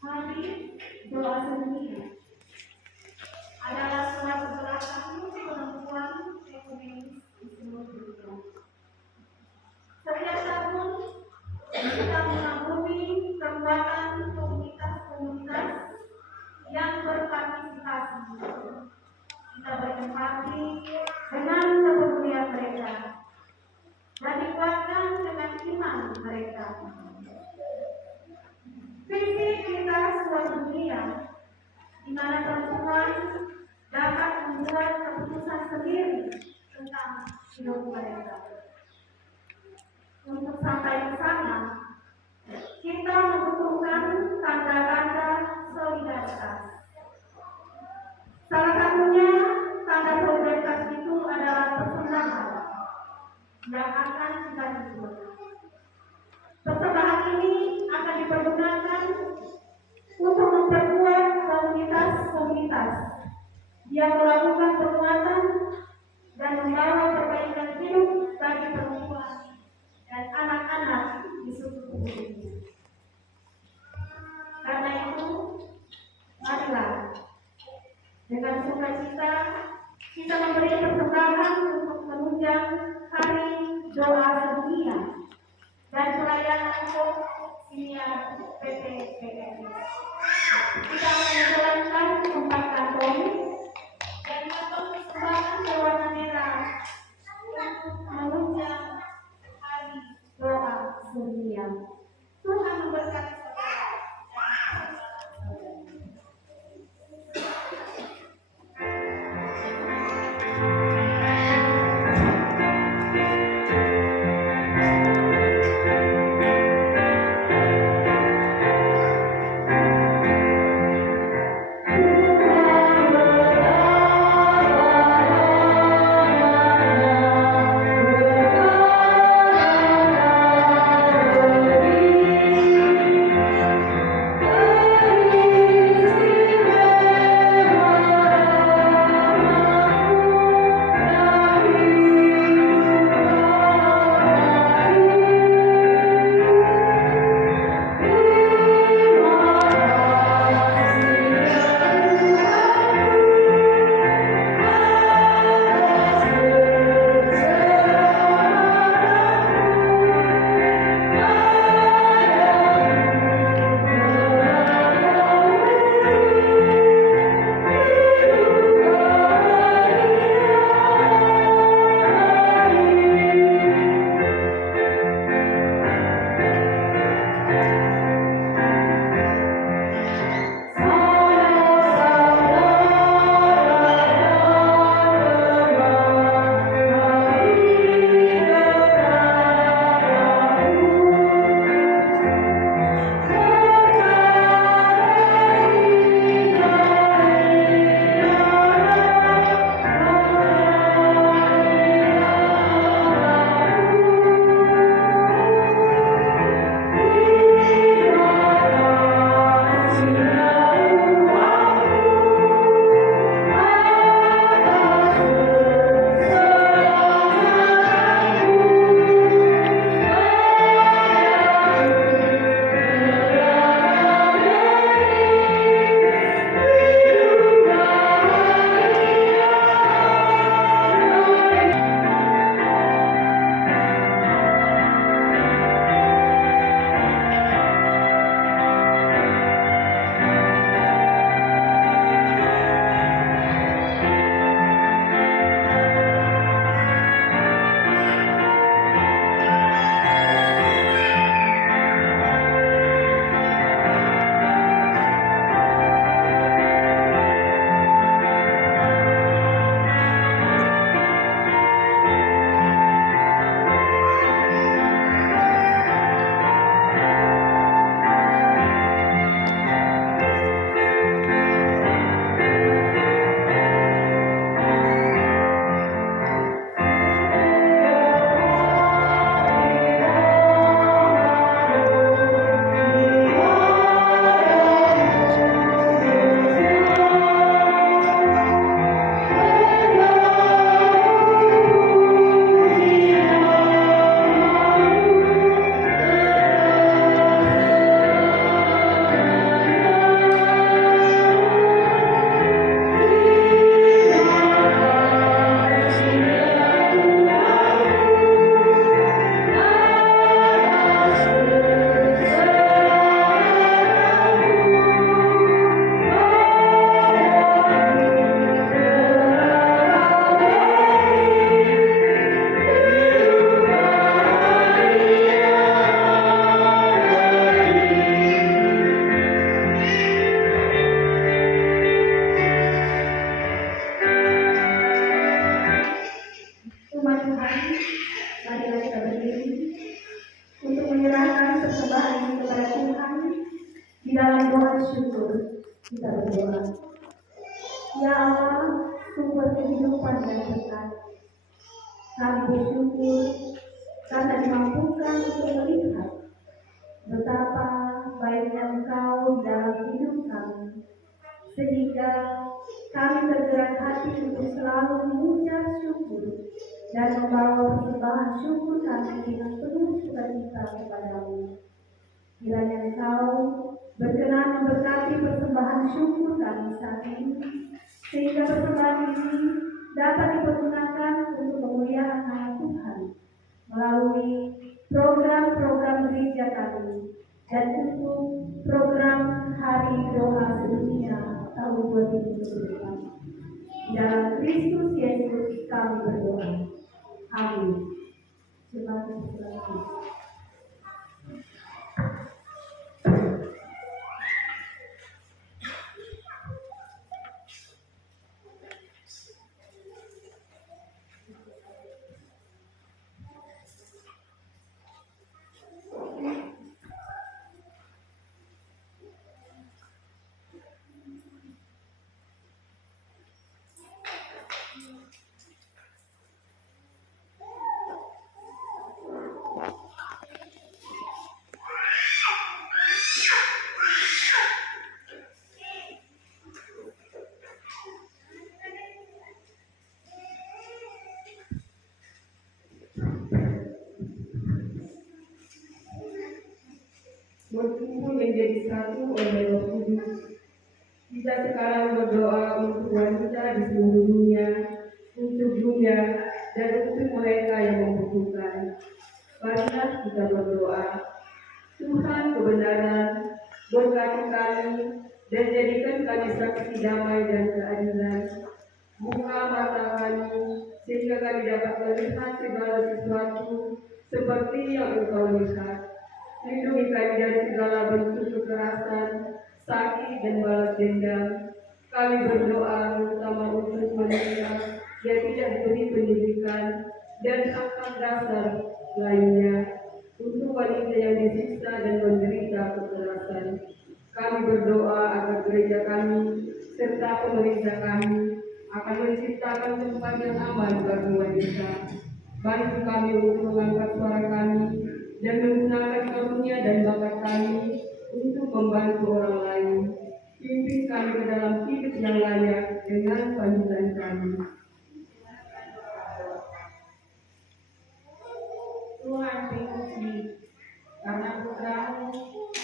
Hari doa sedunia adalah suatu gerakan perempuan feminis di seluruh dunia. Setiap tahun kita mengagumi kekuatan komunitas-komunitas yang berpartisipasi. Kita berempati dengan kepedulian mereka dan dikuatkan dengan iman mereka. Visi kita suatu dunia di mana perempuan dapat membuat keputusan sendiri tentang hidup mereka. Untuk sampai ke sana, kita membutuhkan tanda-tanda solidaritas. Salah satunya tanda solidaritas itu adalah persembahan yang akan kita buat. Persembahan ini akan dipergunakan untuk memperkuat komunitas-komunitas yang melakukan penguatan dan membawa perbaikan hidup bagi perempuan dan anak-anak di suku ini. Karena itu, marilah dengan sukacita kita memberi persembahan untuk menunjang hari doa sedunia dan pelayanan siniar PPPN. Kita akan menjalankan 4 kantong dan kantong persembahan berwarna merah untuk menunjang hari doa sedunia. Tuhan memberkati saudara. dengan doa syukur kita berdoa. Ya Allah, sumber kehidupan dan berkat, kami bersyukur karena dimampukan untuk melihat betapa baiknya Engkau dalam hidup kami, sehingga kami tergerak hati untuk selalu mengucap syukur dan membawa persembahan syukur kami dengan penuh sukacita kepadamu. Kiranya Engkau berkenan memberkati persembahan syukur kami saat ini, sehingga persembahan ini dapat dipergunakan untuk kemuliaan nama Tuhan melalui program-program gereja kami dan untuk program Hari Doa Sedunia tahun 2020. Dalam Kristus Yesus kami berdoa. Amin. Terima kasih. Berkumpul menjadi satu oleh Roh Kudus. Kita sekarang berdoa untuk wanita di seluruh dunia, untuk dunia, dan untuk mereka yang membutuhkan. Marilah kita berdoa. Tuhan kebenaran, berkati kami dan jadikan kami saksi damai dan keadilan. Buka mata kami sehingga kami dapat melihat segala sesuatu seperti yang Engkau lihat. Lindungi kami dari segala bentuk kekerasan, sakit, dan balas dendam. Kami berdoa terutama untuk mereka yang tidak diberi pendidikan dan hak dasar lainnya, untuk wanita yang disiksa dan menderita kekerasan. Kami berdoa agar gereja kami serta pemerintah kami akan menciptakan tempat yang aman bagi wanita. Bantu kami untuk mengangkat suara kami dan menggunakan karunia dan bakat kami untuk membantu orang lain. Pimpin kami ke dalam hidup yang layak dengan panggilan kami. Tuhan terpuji karena putramu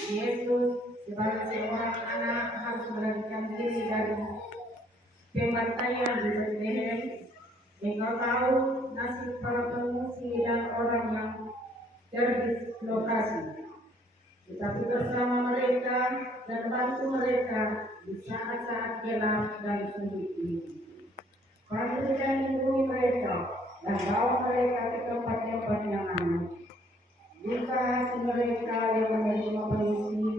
Yesus sebagai seorang anak harus melarikan diri dari pembantaian di Bethlehem. Engkau tahu nasib para pengungsi dan orang yang terdislokasi. Tetapi bersama mereka dan bantu mereka di saat-saat gelap dan sulit ini. Bantu dan lindungi mereka dan bawa mereka ke tempat-tempat yang aman. Buka hati mereka yang menerima polisi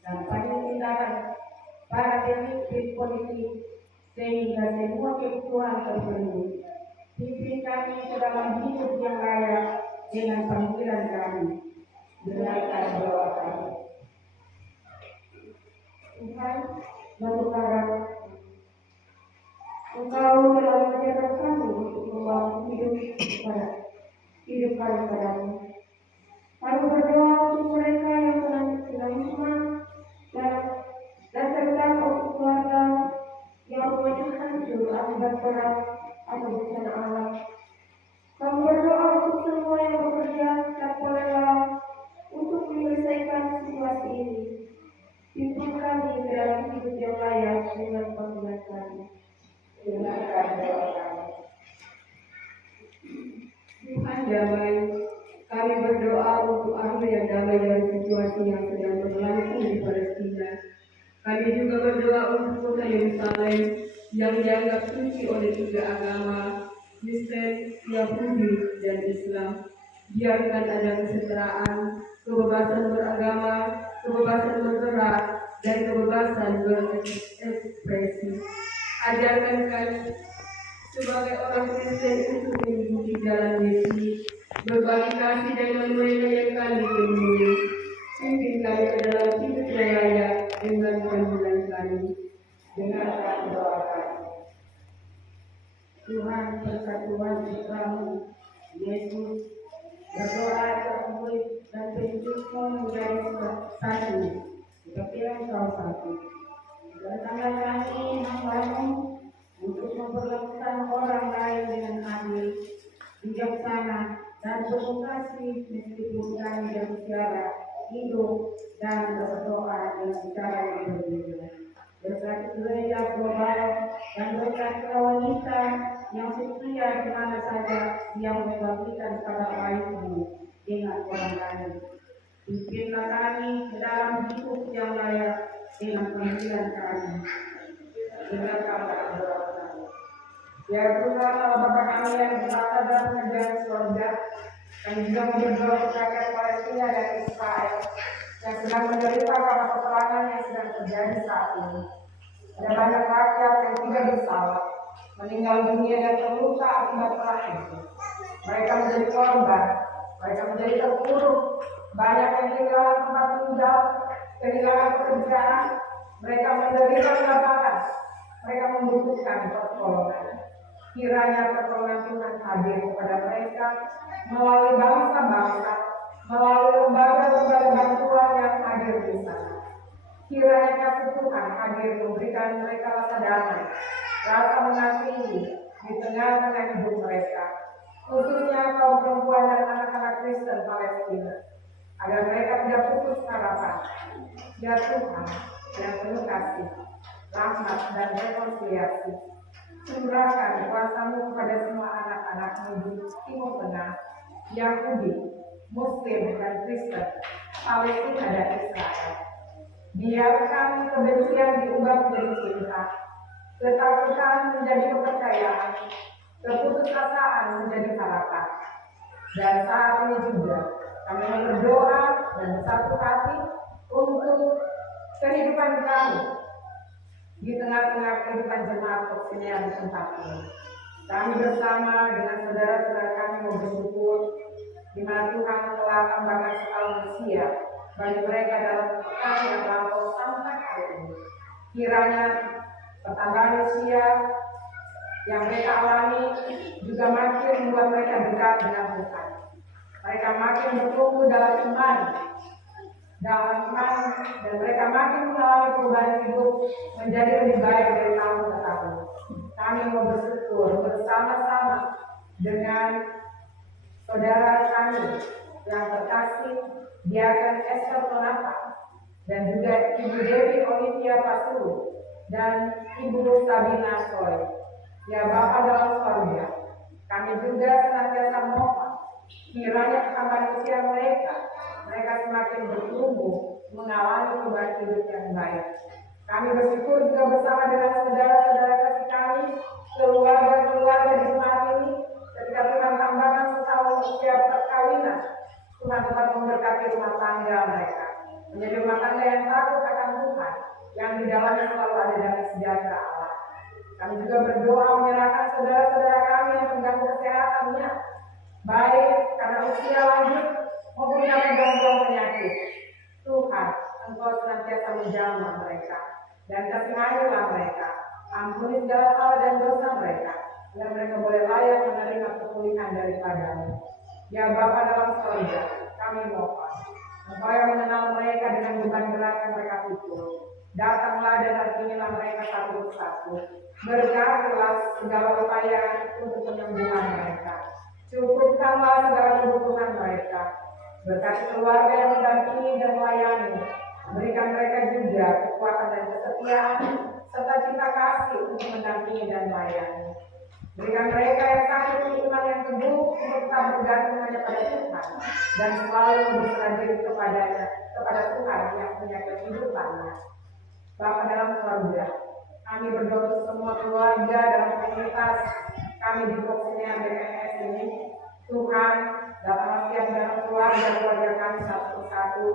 dan pada tindakan para pemimpin politik sehingga semua kebutuhan terpenuhi. Pimpin kami ke dalam hidup yang layak dengan panggilan kami. Dengarkan doa kami. Tuhan, batu karang, Engkau telah mengajarkan kami untuk membangun hidup kami padamu. Kami berdoa untuk mereka yang telah menerima dan terutama untuk keluarga yang rumahnya hancur akibat perang atau bencana alam. Kami berdoa untuk semua yang bekerja tanpa lelah untuk menyelesaikan situasi ini. Pimpin kami ke dalam hidup yang layak dengan panggilan kami. Dengarkan doa kami. Tuhan damai, kami berdoa untuk arus yang damai dari situasi yang sedang berlangsung di Palestina. Kami juga berdoa untuk kota Yerusalem yang dianggap suci oleh tiga agama, Kristen, Yahudi, dan Islam. Biarkan ada kesetaraan, kebebasan beragama, kebebasan bergerak, dan kebebasan berekspresi. Ajarkan kami sebagai orang Kristen untuk mengikuti jalan Yesus, berbagi kasih dan mereka yang kami temui. Pimpin kami ke dalam hidup yang layak dengan persatuan Islamu. Yesus berdoa terkumpul dan tunjukmu menjadi satu, seperti yang kau satu. Datanglah kami hambamu untuk memperlakukan orang lain dengan adil, bijaksana, dan penuh kasih meskipun kami berbicara, hidup, dan berdoa dengan cara yang berbeda. Berkati gereja global dan berkati wanita yang setia di mana saja yang membaktikan pada baikmu dengan orang lain. Pimpinlah kami ke dalam hidup yang layak dengan panggilan kami. Dengarkan doa kami. Ya Tuhan, Allah Bapa kami yang berkata dalam kerajaan surga, kami juga berdoa untuk rakyat Palestina dan Israel yang sedang menderita karena peperangan yang sedang terjadi saat ini. Ada banyak rakyat yang tidak bersalah, meninggal dunia dan terluka akibat perang itu. Mereka menjadi korban, mereka menjadi terpuruk, banyak yang kehilangan tempat tinggal, kehilangan pekerjaan, mereka menderita kelaparan, mereka membutuhkan pertolongan. Kiranya pertolongan Tuhan hadir kepada mereka melalui bangsa-bangsa, melalui lembaga-lembaga bantuan yang hadir di sana. Kiranya kasih Tuhan hadir memberikan mereka rasa damai, rasa mengasihi di tengah-tengah hidup mereka, khususnya kaum perempuan dan anak-anak Kristen Palestina, agar mereka tidak putus harapan. Ya Tuhan yang penuh kasih, rahmat dan rekonsiliasi, curahkan kuasa-Mu kepada semua anak-anak-Mu di Timur Tengah, Yahudi, Muslim dan Kristen, Palestina dan Israel. Biarkan kebencian diubah menjadi cinta, ketakutan menjadi kepercayaan, keputusasaan menjadi harapan. Dan saat ini juga kami berdoa dan bersatu hati untuk kehidupan kami di tengah-tengah kehidupan jemaat Proxenia di tempat ini. Kami bersama dengan saudara-saudara kami mau bersyukur di mana Tuhan telah tambahkan sekali manusia bagi mereka dalam pekan yang lampau sampai hari ini. Kiranya pertambahan usia yang mereka alami juga makin membuat mereka dekat dengan Tuhan. Mereka makin bertumbuh dalam iman, dan mereka makin mengalami perubahan hidup menjadi lebih baik dari tahun ke tahun. Kami mau bersyukur bersama-sama dengan saudara kami yang terkasih, Diaken Esther Tonata, dan juga Ibu Dewi Olivia Pasuru, dan Ibu Sabina Soy. Ya Bapa dalam surga, kami juga senantiasa mohon kiranya pertambahan usia mereka semakin bertumbuh mengalami perubahan hidup yang baik. Kami bersyukur juga bersama dengan saudara-saudara kasih kami, keluarga-keluarga di jemaat ini, ketika Tuhan tambahkan setahun usia perkawinan, Tuhan tetap memberkati rumah tangga mereka, menjadi rumah tangga yang takut akan Tuhan, yang di dalamnya selalu ada damai sejahtera Allah. Kami juga berdoa menyerahkan saudara-saudara kami yang terganggu kesehatannya, baik karena usia lanjut maupun karena gangguan penyakit. Tuhan, Engkau senantiasa menjamah mereka dan kasihanilah mereka. Ampuni segala salah dan dosa mereka, agar mereka boleh layak menerima kepulihan daripada-Mu. Ya Bapa dalam surga, kami mohon, Engkau yang mengenal mereka dengan beban berat yang mereka pikul. Datanglah dan dampingilah mereka satu persatu. Berkatilah segala upaya untuk penyembuhan mereka. Cukupkanlah segala kebutuhan mereka. Berkati keluarga yang mendampingi dan melayani. Berikan mereka juga kekuatan dan kesetiaan serta cinta kasih untuk mendampingi dan melayani. Berikan mereka yang satu iman yang teguh untuk tetap bergantung hanya pada Tuhan dan selalu berserah diri kepada Tuhan yang punya kehidupannya. Bapa dalam surga, kami berdoa untuk semua keluarga dalam komunitas kami di Proxenia BKS ini. Tuhan, datanglah setiap dalam keluarga kami satu persatu.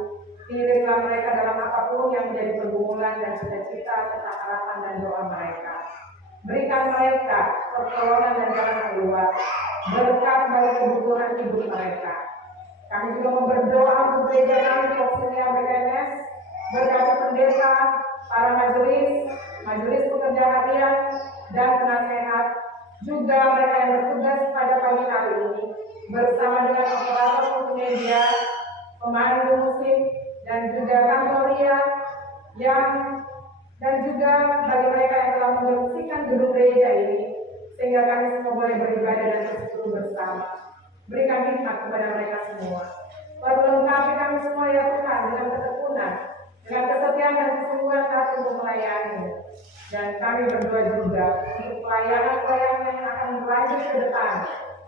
Pilihlah mereka dalam apapun yang menjadi pergumulan dan cita-cita serta harapan dan doa mereka. Berikan mereka pertolongan dan jalan keluar, berkat bagi kebutuhan hidup mereka. Kami juga berdoa untuk gereja kami Proxenia BKS, berkati pendeta, para majelis pekerja harian dan penasehat, juga mereka yang bertugas pada pagi hari ini bersama dengan operator multimedia, pemandu musik, dan juga Kantoria yang dan juga bagi mereka yang telah membersihkan gedung gereja ini sehingga kami semua boleh beribadah dan bersekutu bersama. Berikan hikmat kepada mereka semua. Perlengkapi kami semua ya Tuhan dengan ketekunan, dengan kesetiaan dan kesungguhan hati untuk melayani. Dan kami berdoa juga untuk pelayanan-pelayanan yang akan berlanjut ke depan.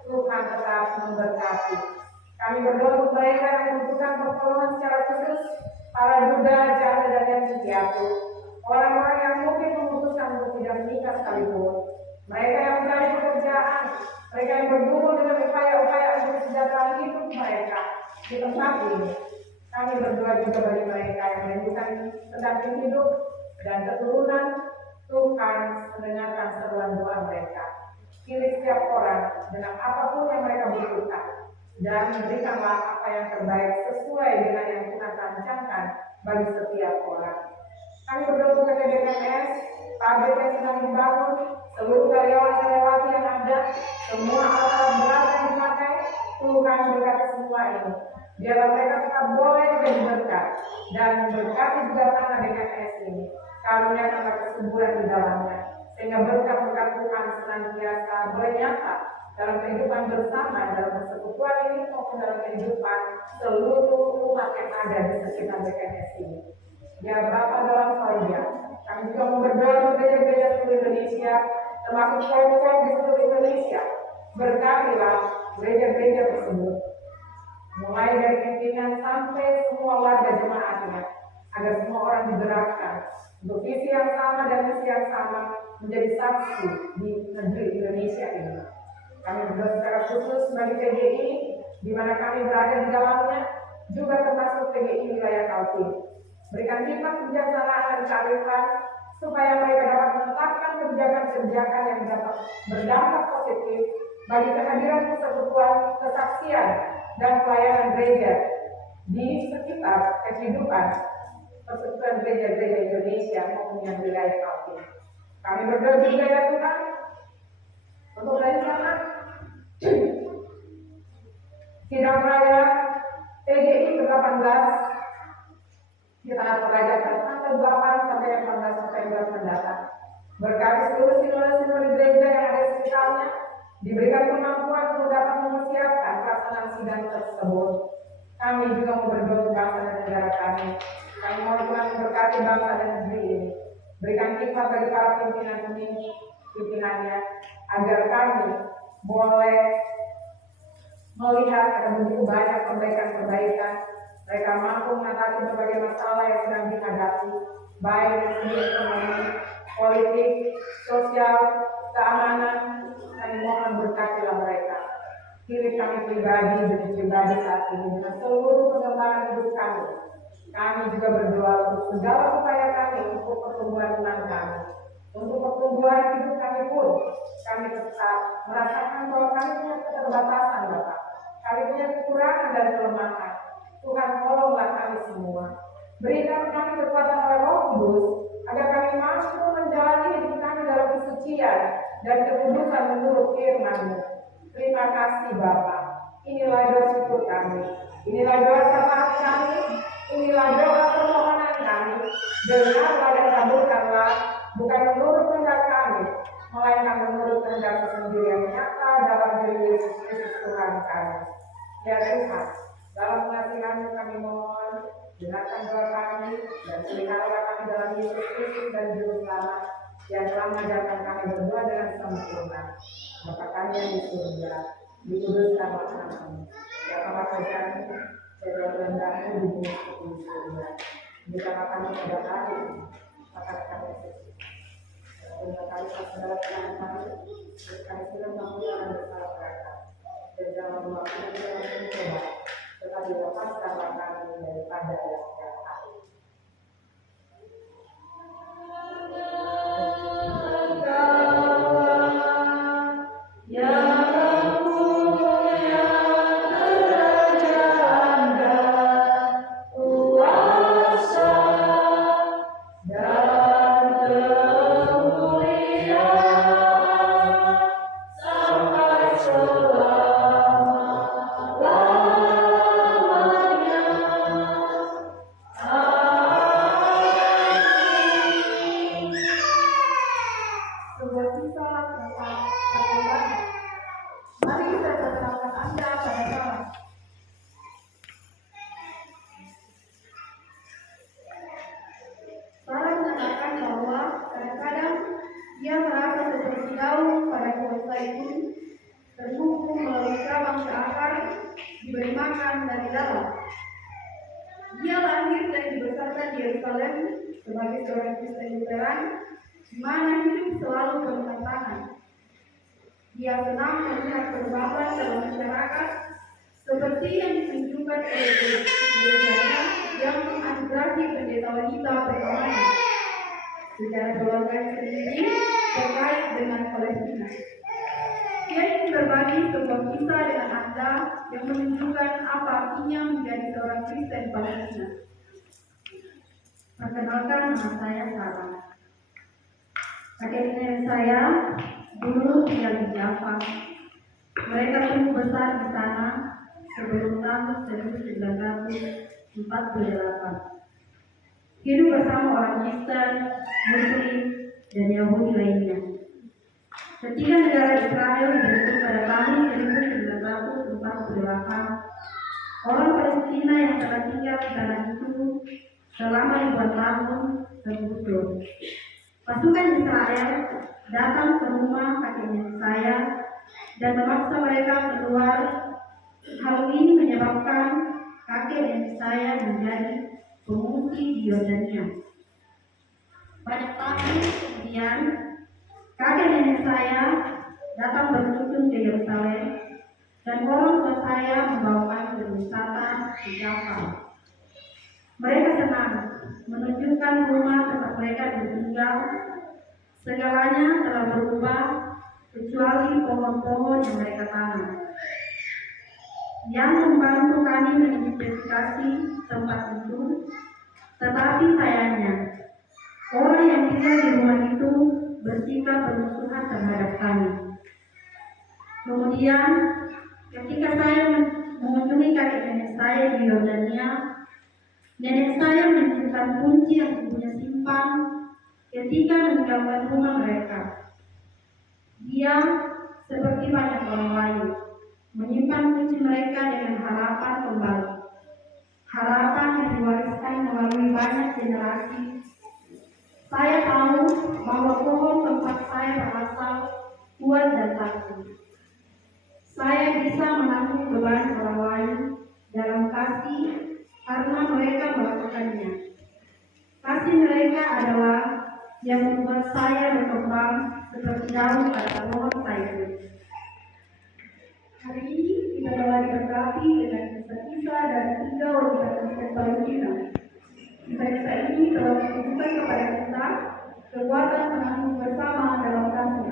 Tuhan tetap memberkati. Kami berdoa untuk mereka yang membutuhkan pertolongan secara khusus, para duda, janda, dan yatim piatu. Orang-orang yang mungkin memutuskan untuk tidak menikah sekalipun. Mereka yang mencari pekerjaan, mereka yang bergumul dengan upaya-upaya untuk kesejahteraan hidup mereka di tempat ini. Kami berdoa juga bagi mereka yang merindukan pendamping hidup dan keturunan. Tuhan mendengarkan seruan doa mereka. Pilih setiap orang dengan apapun yang mereka butuhkan dan berikanlah apa yang terbaik sesuai dengan yang Tuhan rancangkan bagi setiap orang. Kami berdoa untuk BKS, pabrik yang sedang dibangun, seluruh karyawan-karyawati yang ada, semua alat-alat berat yang dipakai, Tuhan berkati semua ini. Biarlah mereka tetap boleh menjadi berkat dan berkati juga tanah BKS ini. Karuniakanlah kesuburan di dalamnya, sehingga berkat-berkat Tuhan senantiasa boleh nyata dalam kehidupan bersama, dalam persekutuan ini maupun dalam kehidupan seluruh umat yang ada di sekitar BKS ini. Ya Bapa dalam sorga, kami juga mau berdoa untuk gereja-gereja seluruh Indonesia, termasuk pom-pom di seluruh Indonesia. Berkatilah gereja-gereja tersebut, mulai dari pimpinan sampai semua warga jemaatnya, agar semua orang digerakkan untuk visi yang sama dan misi yang sama menjadi saksi di negeri Indonesia ini. Kami berdoa secara khusus bagi PGI, di mana kami berada di dalamnya, juga termasuk PGI wilayah Kaltim. Berikan hikmat kebijaksanaan dan kearifan supaya mereka dapat menetapkan kebijakan-kebijakan yang dapat berdampak positif bagi kehadiran persekutuan, kesaksian, dan pelayanan gereja di sekitar kehidupan persekutuan gereja-gereja Indonesia maupun yang wilayah Kaltim. Kami berdoa juga ya Tuhan untuk rencana sidang raya PGI ke-18 di tanah Toraja tanggal 8 sampai 14 November mendatang. Berkati seluruh sinode-sinode gereja yang ada di sekitarnya, diberikan kemampuan untuk dapat mempersiapkan pelaksanaan sidang tersebut. Kami juga mau berdoa untuk bangsa dan negara kami. Kami mohon Tuhan memberkati bangsa dan negeri ini. Berikan hikmat bagi para pimpinannya, agar kami boleh melihat ada begitu banyak perbaikan-perbaikan. Mereka mampu mengatasi berbagai masalah yang sedang dihadapi, baik dari segi ekonomi, politik, sosial, keamanan. Kami mohon berkatilah mereka. Pilih kami pribadi demi pribadi saat ini dengan seluruh pengembangan hidup kami. Kami juga berdoa untuk segala upaya kami untuk pertumbuhan iman kami. Untuk pertumbuhan hidup kami pun, kami tetap merasakan bahwa kami punya keterbatasan, Bapak. Kami punya kekurangan dan kelemahan. Tuhan tolonglah kami semua. Berikan kami kekuatan oleh Roh Kudus, agar kami mampu menjalani hidup kami dalam kesucian dan kekudusan menurut firman-Mu. Terima kasih Bapa. Inilah doa syukur kami. Inilah doa syafaat kami. Inilah doa permohonan kami. Dengarlah dan kabulkanlah, bukan menurut kehendak kami, melainkan menurut kehendak sendiri yang nyata dalam diri Yesus Kristus Tuhan kami. Ya Tuhan, dalam pengasihan-Mu kami mohon, dengarkan doa kami dan peliharalah kami dalam Yesus Kristus dan Juru Selamat yang telah mengajarkan kami berdoa dengan sempurna. Bapa kami yang di surga, dikuduskan nama-Mu. Ya Bapa kerjaan, segala kehendak-Mu di bumi seperti di surga. Berikanlah kami pada hari ini makan kami sesuai. Terima kasih segala kesalahan kami, kami sudah mengampuni bersalah mereka. Dan jangan memaafkan dalam mencoba, tetapi lepaskanlah kami daripada yang jahat. perkemahan dari dalam. Dia lahir dan dibesarkan di Yerusalem sebagai seorang Kristen Lutheran, di mana hidup selalu penuh tantangan. Dia senang melihat perubahan dalam masyarakat, seperti yang ditunjukkan oleh gerejanya yang menganugerahi pendeta wanita pertamanya secara keluarga sendiri terkait dengan Palestina. Dia ingin berbagi sebuah kisah dengan Anda yang menunjukkan apa artinya menjadi seorang Kristen Palestina. Perkenalkan, nama saya Sarah. Kakek nenek saya dulu tinggal di Java. Mereka tumbuh besar di sana sebelum tahun 1948. Hidup bersama orang Kristen, Muslim, dan Yahudi lainnya. Ketika negara Israel dibentuk pada tahun 1948, orang Palestina yang telah tinggal di tanah itu selama ribuan tahun tergusur. Pasukan Israel datang ke rumah kakek nenek saya dan memaksa mereka keluar. Hal ini menyebabkan kakek nenek saya menjadi pengungsi di Yordania. Banyak tahun kemudian, kakek nenek saya datang berkunjung ke Yerusalem dan orang tua saya membawakan berwisata di Java. Mereka senang menunjukkan rumah tempat mereka tinggal. Segalanya telah berubah kecuali pohon-pohon yang mereka tanam. Yang membantu kami mengidentifikasi tempat itu, tetapi sayangnya orang yang tinggal di rumah itu bersikap bermusuhan terhadap kami. Kemudian, ketika saya mengunjungi kakek nenek saya di Yordania, nenek saya menunjukkan kunci yang ibunya simpan ketika meninggalkan rumah mereka. Dia seperti banyak orang lain menyimpan kunci mereka dengan harapan kembali. Harapan yang diwariskan melalui banyak generasi. Saya tahu bahwa pohon tempat saya berasal kuat dan tangguh. Saya bisa menanggung beban orang lain dalam kasih karena mereka melakukannya. Kasih mereka adalah yang membuat saya berkembang seperti daun pada pohon zaitun. Hari ini kita telah diberkati dengan kisah-kisah dari 3 wanita Kristen Palestina. Kisah-kisah ini telah menunjukkan kepada kita kekuatan menanggung bersama dalam kasih.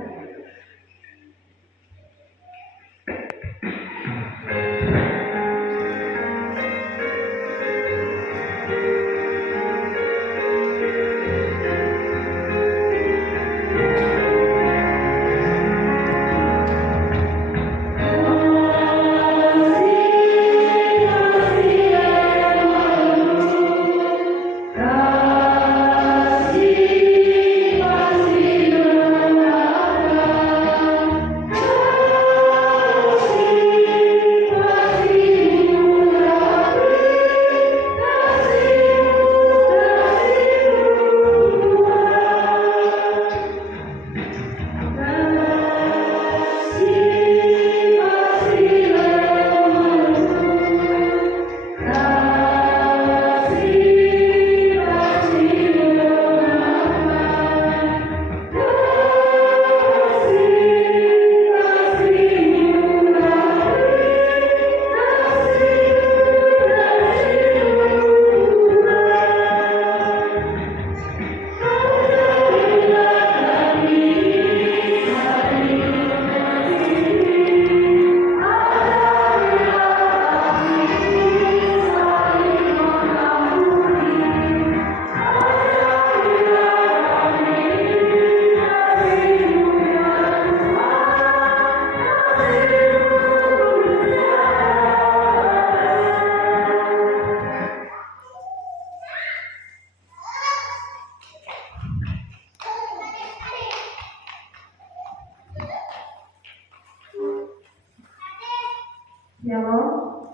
Shalom.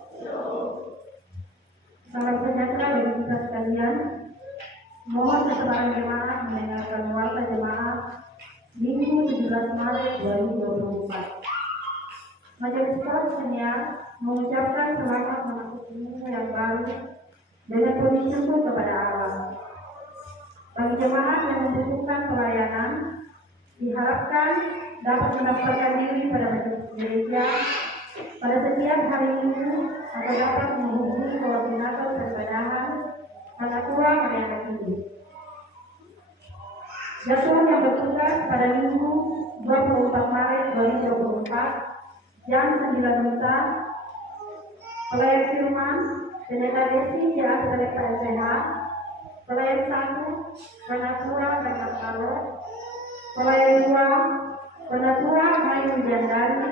Salam sejahtera bagi kita sekalian. Mohon keselamatan jemaat mendengarkan warta jemaat Minggu 17 Maret 2024. Majelis Paus Senior mengucapkan selamat memasuki minggu yang baru dengan puji syukur kepada Allah. Bagi jemaat yang membutuhkan pelayanan, diharapkan dapat mendaftarkan diri pada majelis gereja pada setiap hari Minggu atau dapat menghubungi koordinator peribadahan Tanatura Mariana Tinggi. Jadwal yang bertugas pada Minggu 24 Maret 2024 jam 9 WITA, pelayan firman Pendeta Desi yang dari PSH, pelayan 1 Tanatura Bangka Kalo, pelayan 2 Tanatura Mayu Jandari,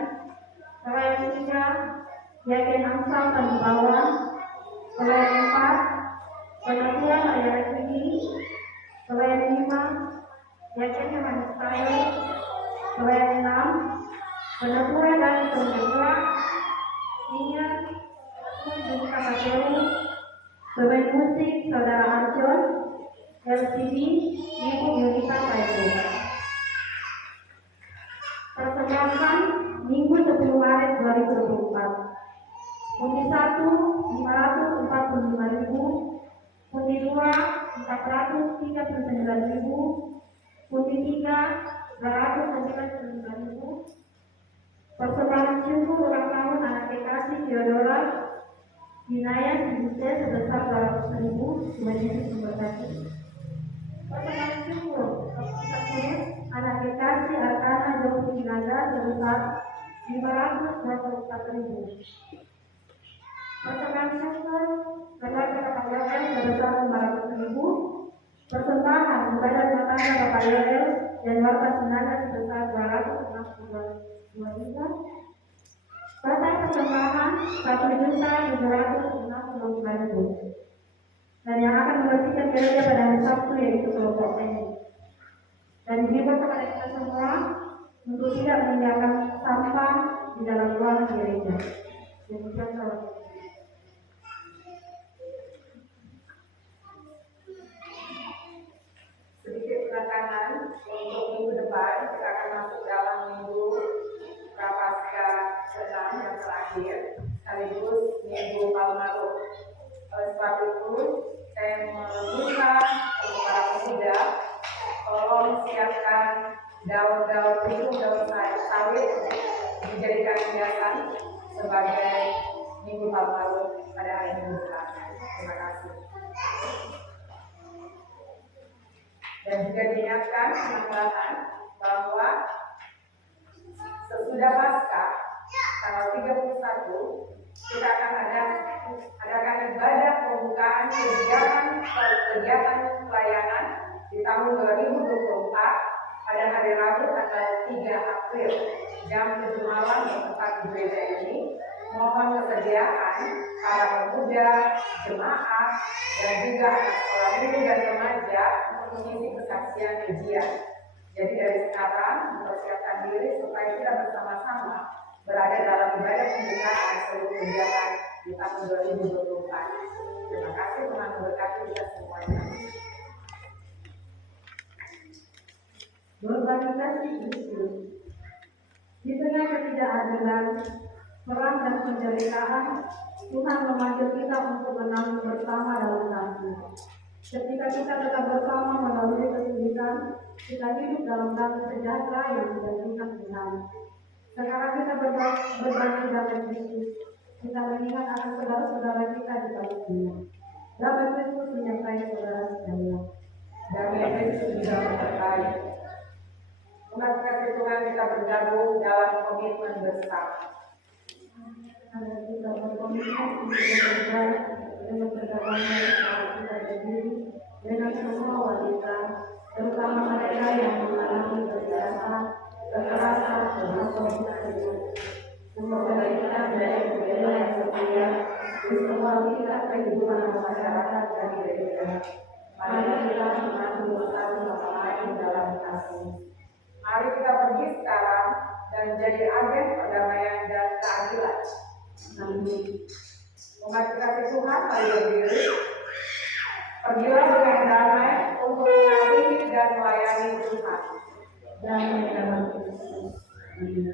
pelayan 3 Yakin Amsal Tanimbawa, pelayan 4 Tanatura Mariana Tinggi, pelayan 5 Yakin Yohanes Tayo, pelayan 6 Tanatura dan Tanatura, ingat Junika Mateo, pemain musik Saudara Arjon, LCD, Ibu Yunita Tayo. Persembahan Minggu 10 Maret 2024. Pundi 1 545.000, pundi 2 439.000, pundi 3 299.000. Persembahan syukur ulang tahun anak kekasih Theodora Hinaya Sinuse sebesar 200.000. Tuhan Yesus memberkati. Persembahan syukur anak kekasih Arkana Jokowi Sinaga sebesar 524.000. Persembahan syukur keluarga Bapak Yoel sebesar 500.000. Persembahan ibadah rumah tangga Bapak Yoel dan warga Sinaga sebesar 262.000. Total persembahan 1.765.000. Dan yang akan membersihkan gereja pada hari Sabtu yaitu kelompok ini. Dan dihimbau kepada kita semua untuk tidak meninggalkan sampah di dalam ruangan gereja. Demikian salam. Sedikit penekanan untuk minggu depan, kita akan masuk dalam minggu Prapaskah ke-6 yang terakhir, sekaligus minggu Palmarum. Oleh sebab itu, saya meminta para pemuda tolong siapkan daun-daun pinus, daun sawit dijadikan hiasan sebagai minggu Palmarum pada hari Minggu depan. Terima kasih. Dan juga diingatkan teman-teman bahwa sesudah Paskah tanggal 31 kita akan adakan ibadah pembukaan kegiatan pelayanan di tahun 2024 pada hari Rabu tanggal 3 April jam 7 malam di tempat di gereja ini. Mohon kesediaan para pemuda, jemaat, dan juga anak sekolah minggu dan remaja untuk mengisi kesaksian ujian. Jadi dari sekarang mempersiapkan diri supaya kita bersama-sama berada dalam ibadah pembukaan seluruh kegiatan di tahun 2024. Terima kasih, Tuhan memberkati kita semuanya. Berbagi kasih Kristus. Di tengah ketidakadilan, perang dan penderitaan, Tuhan memanggil kita untuk menanggung bersama dalam kasih. Ketika kita tetap bersama melalui kesulitan, kita hidup dalam damai sejahtera yang dijanjikan Tuhan. Sekarang kita berbagi damai Kristus. Kita mengingat akan saudara-saudara kita di Palestina. Damai Kristus menyertai saudara sekalian. Damai Kristus juga menyertai. Umat kasih Tuhan, kita bergabung dalam komitmen bersama. Kita berkomitmen untuk bekerja dengan berdamai kita berdiri dengan semua wanita, terutama mereka yang mengalami kekerasan, dan semoga kita menjadi pembela yang setia di semua tingkat kehidupan masyarakat dan gereja. Mari kita mengatur satu sama lain dalam kasih. Mari kita pergi sekarang dan menjadi agen perdamaian dan keadilan. Amin. Umat kasih Tuhan, mari berdiri. Pergilah dengan damai untuk mengasihi dan melayani Tuhan. Damai dalam Kristus. Amin.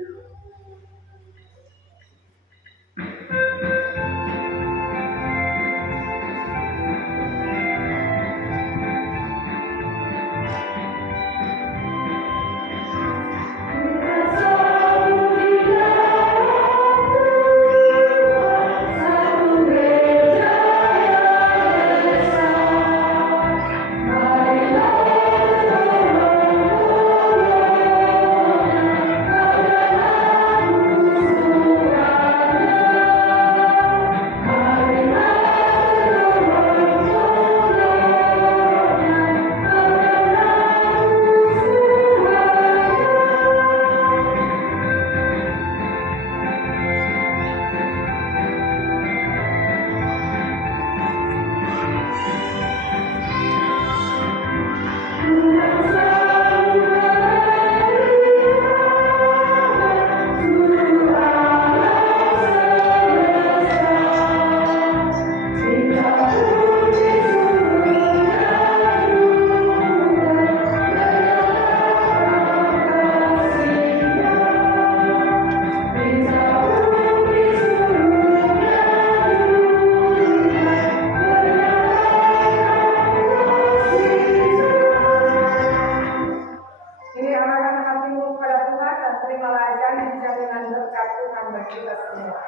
kita semua.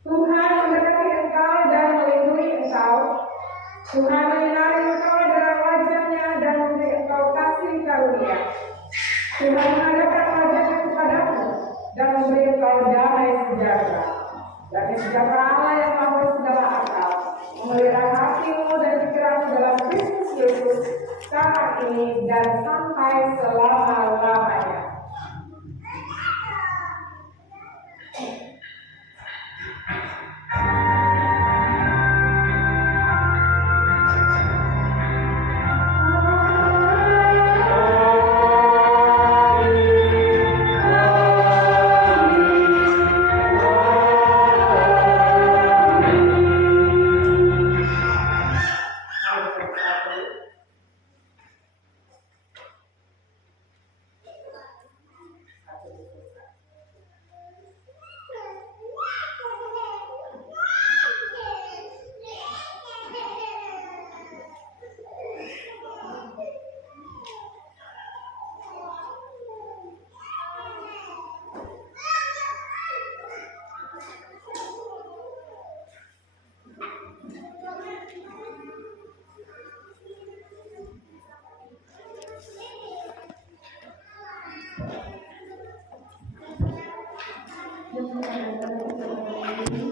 Tuhan memberkati engkau dan melindungi engkau. Tuhan menyinari engkau dengan wajah-Nya dan memberi engkau kasih karunia. Tuhan menghadapkan wajah-Nya kepadamu dan memberi engkau damai sejahtera. Damai sejahtera Allah yang melampaui segala akal, memelihara hatimu dan pikiranmu dalam Kristus Yesus saat ini dan sampai selama-lamanya.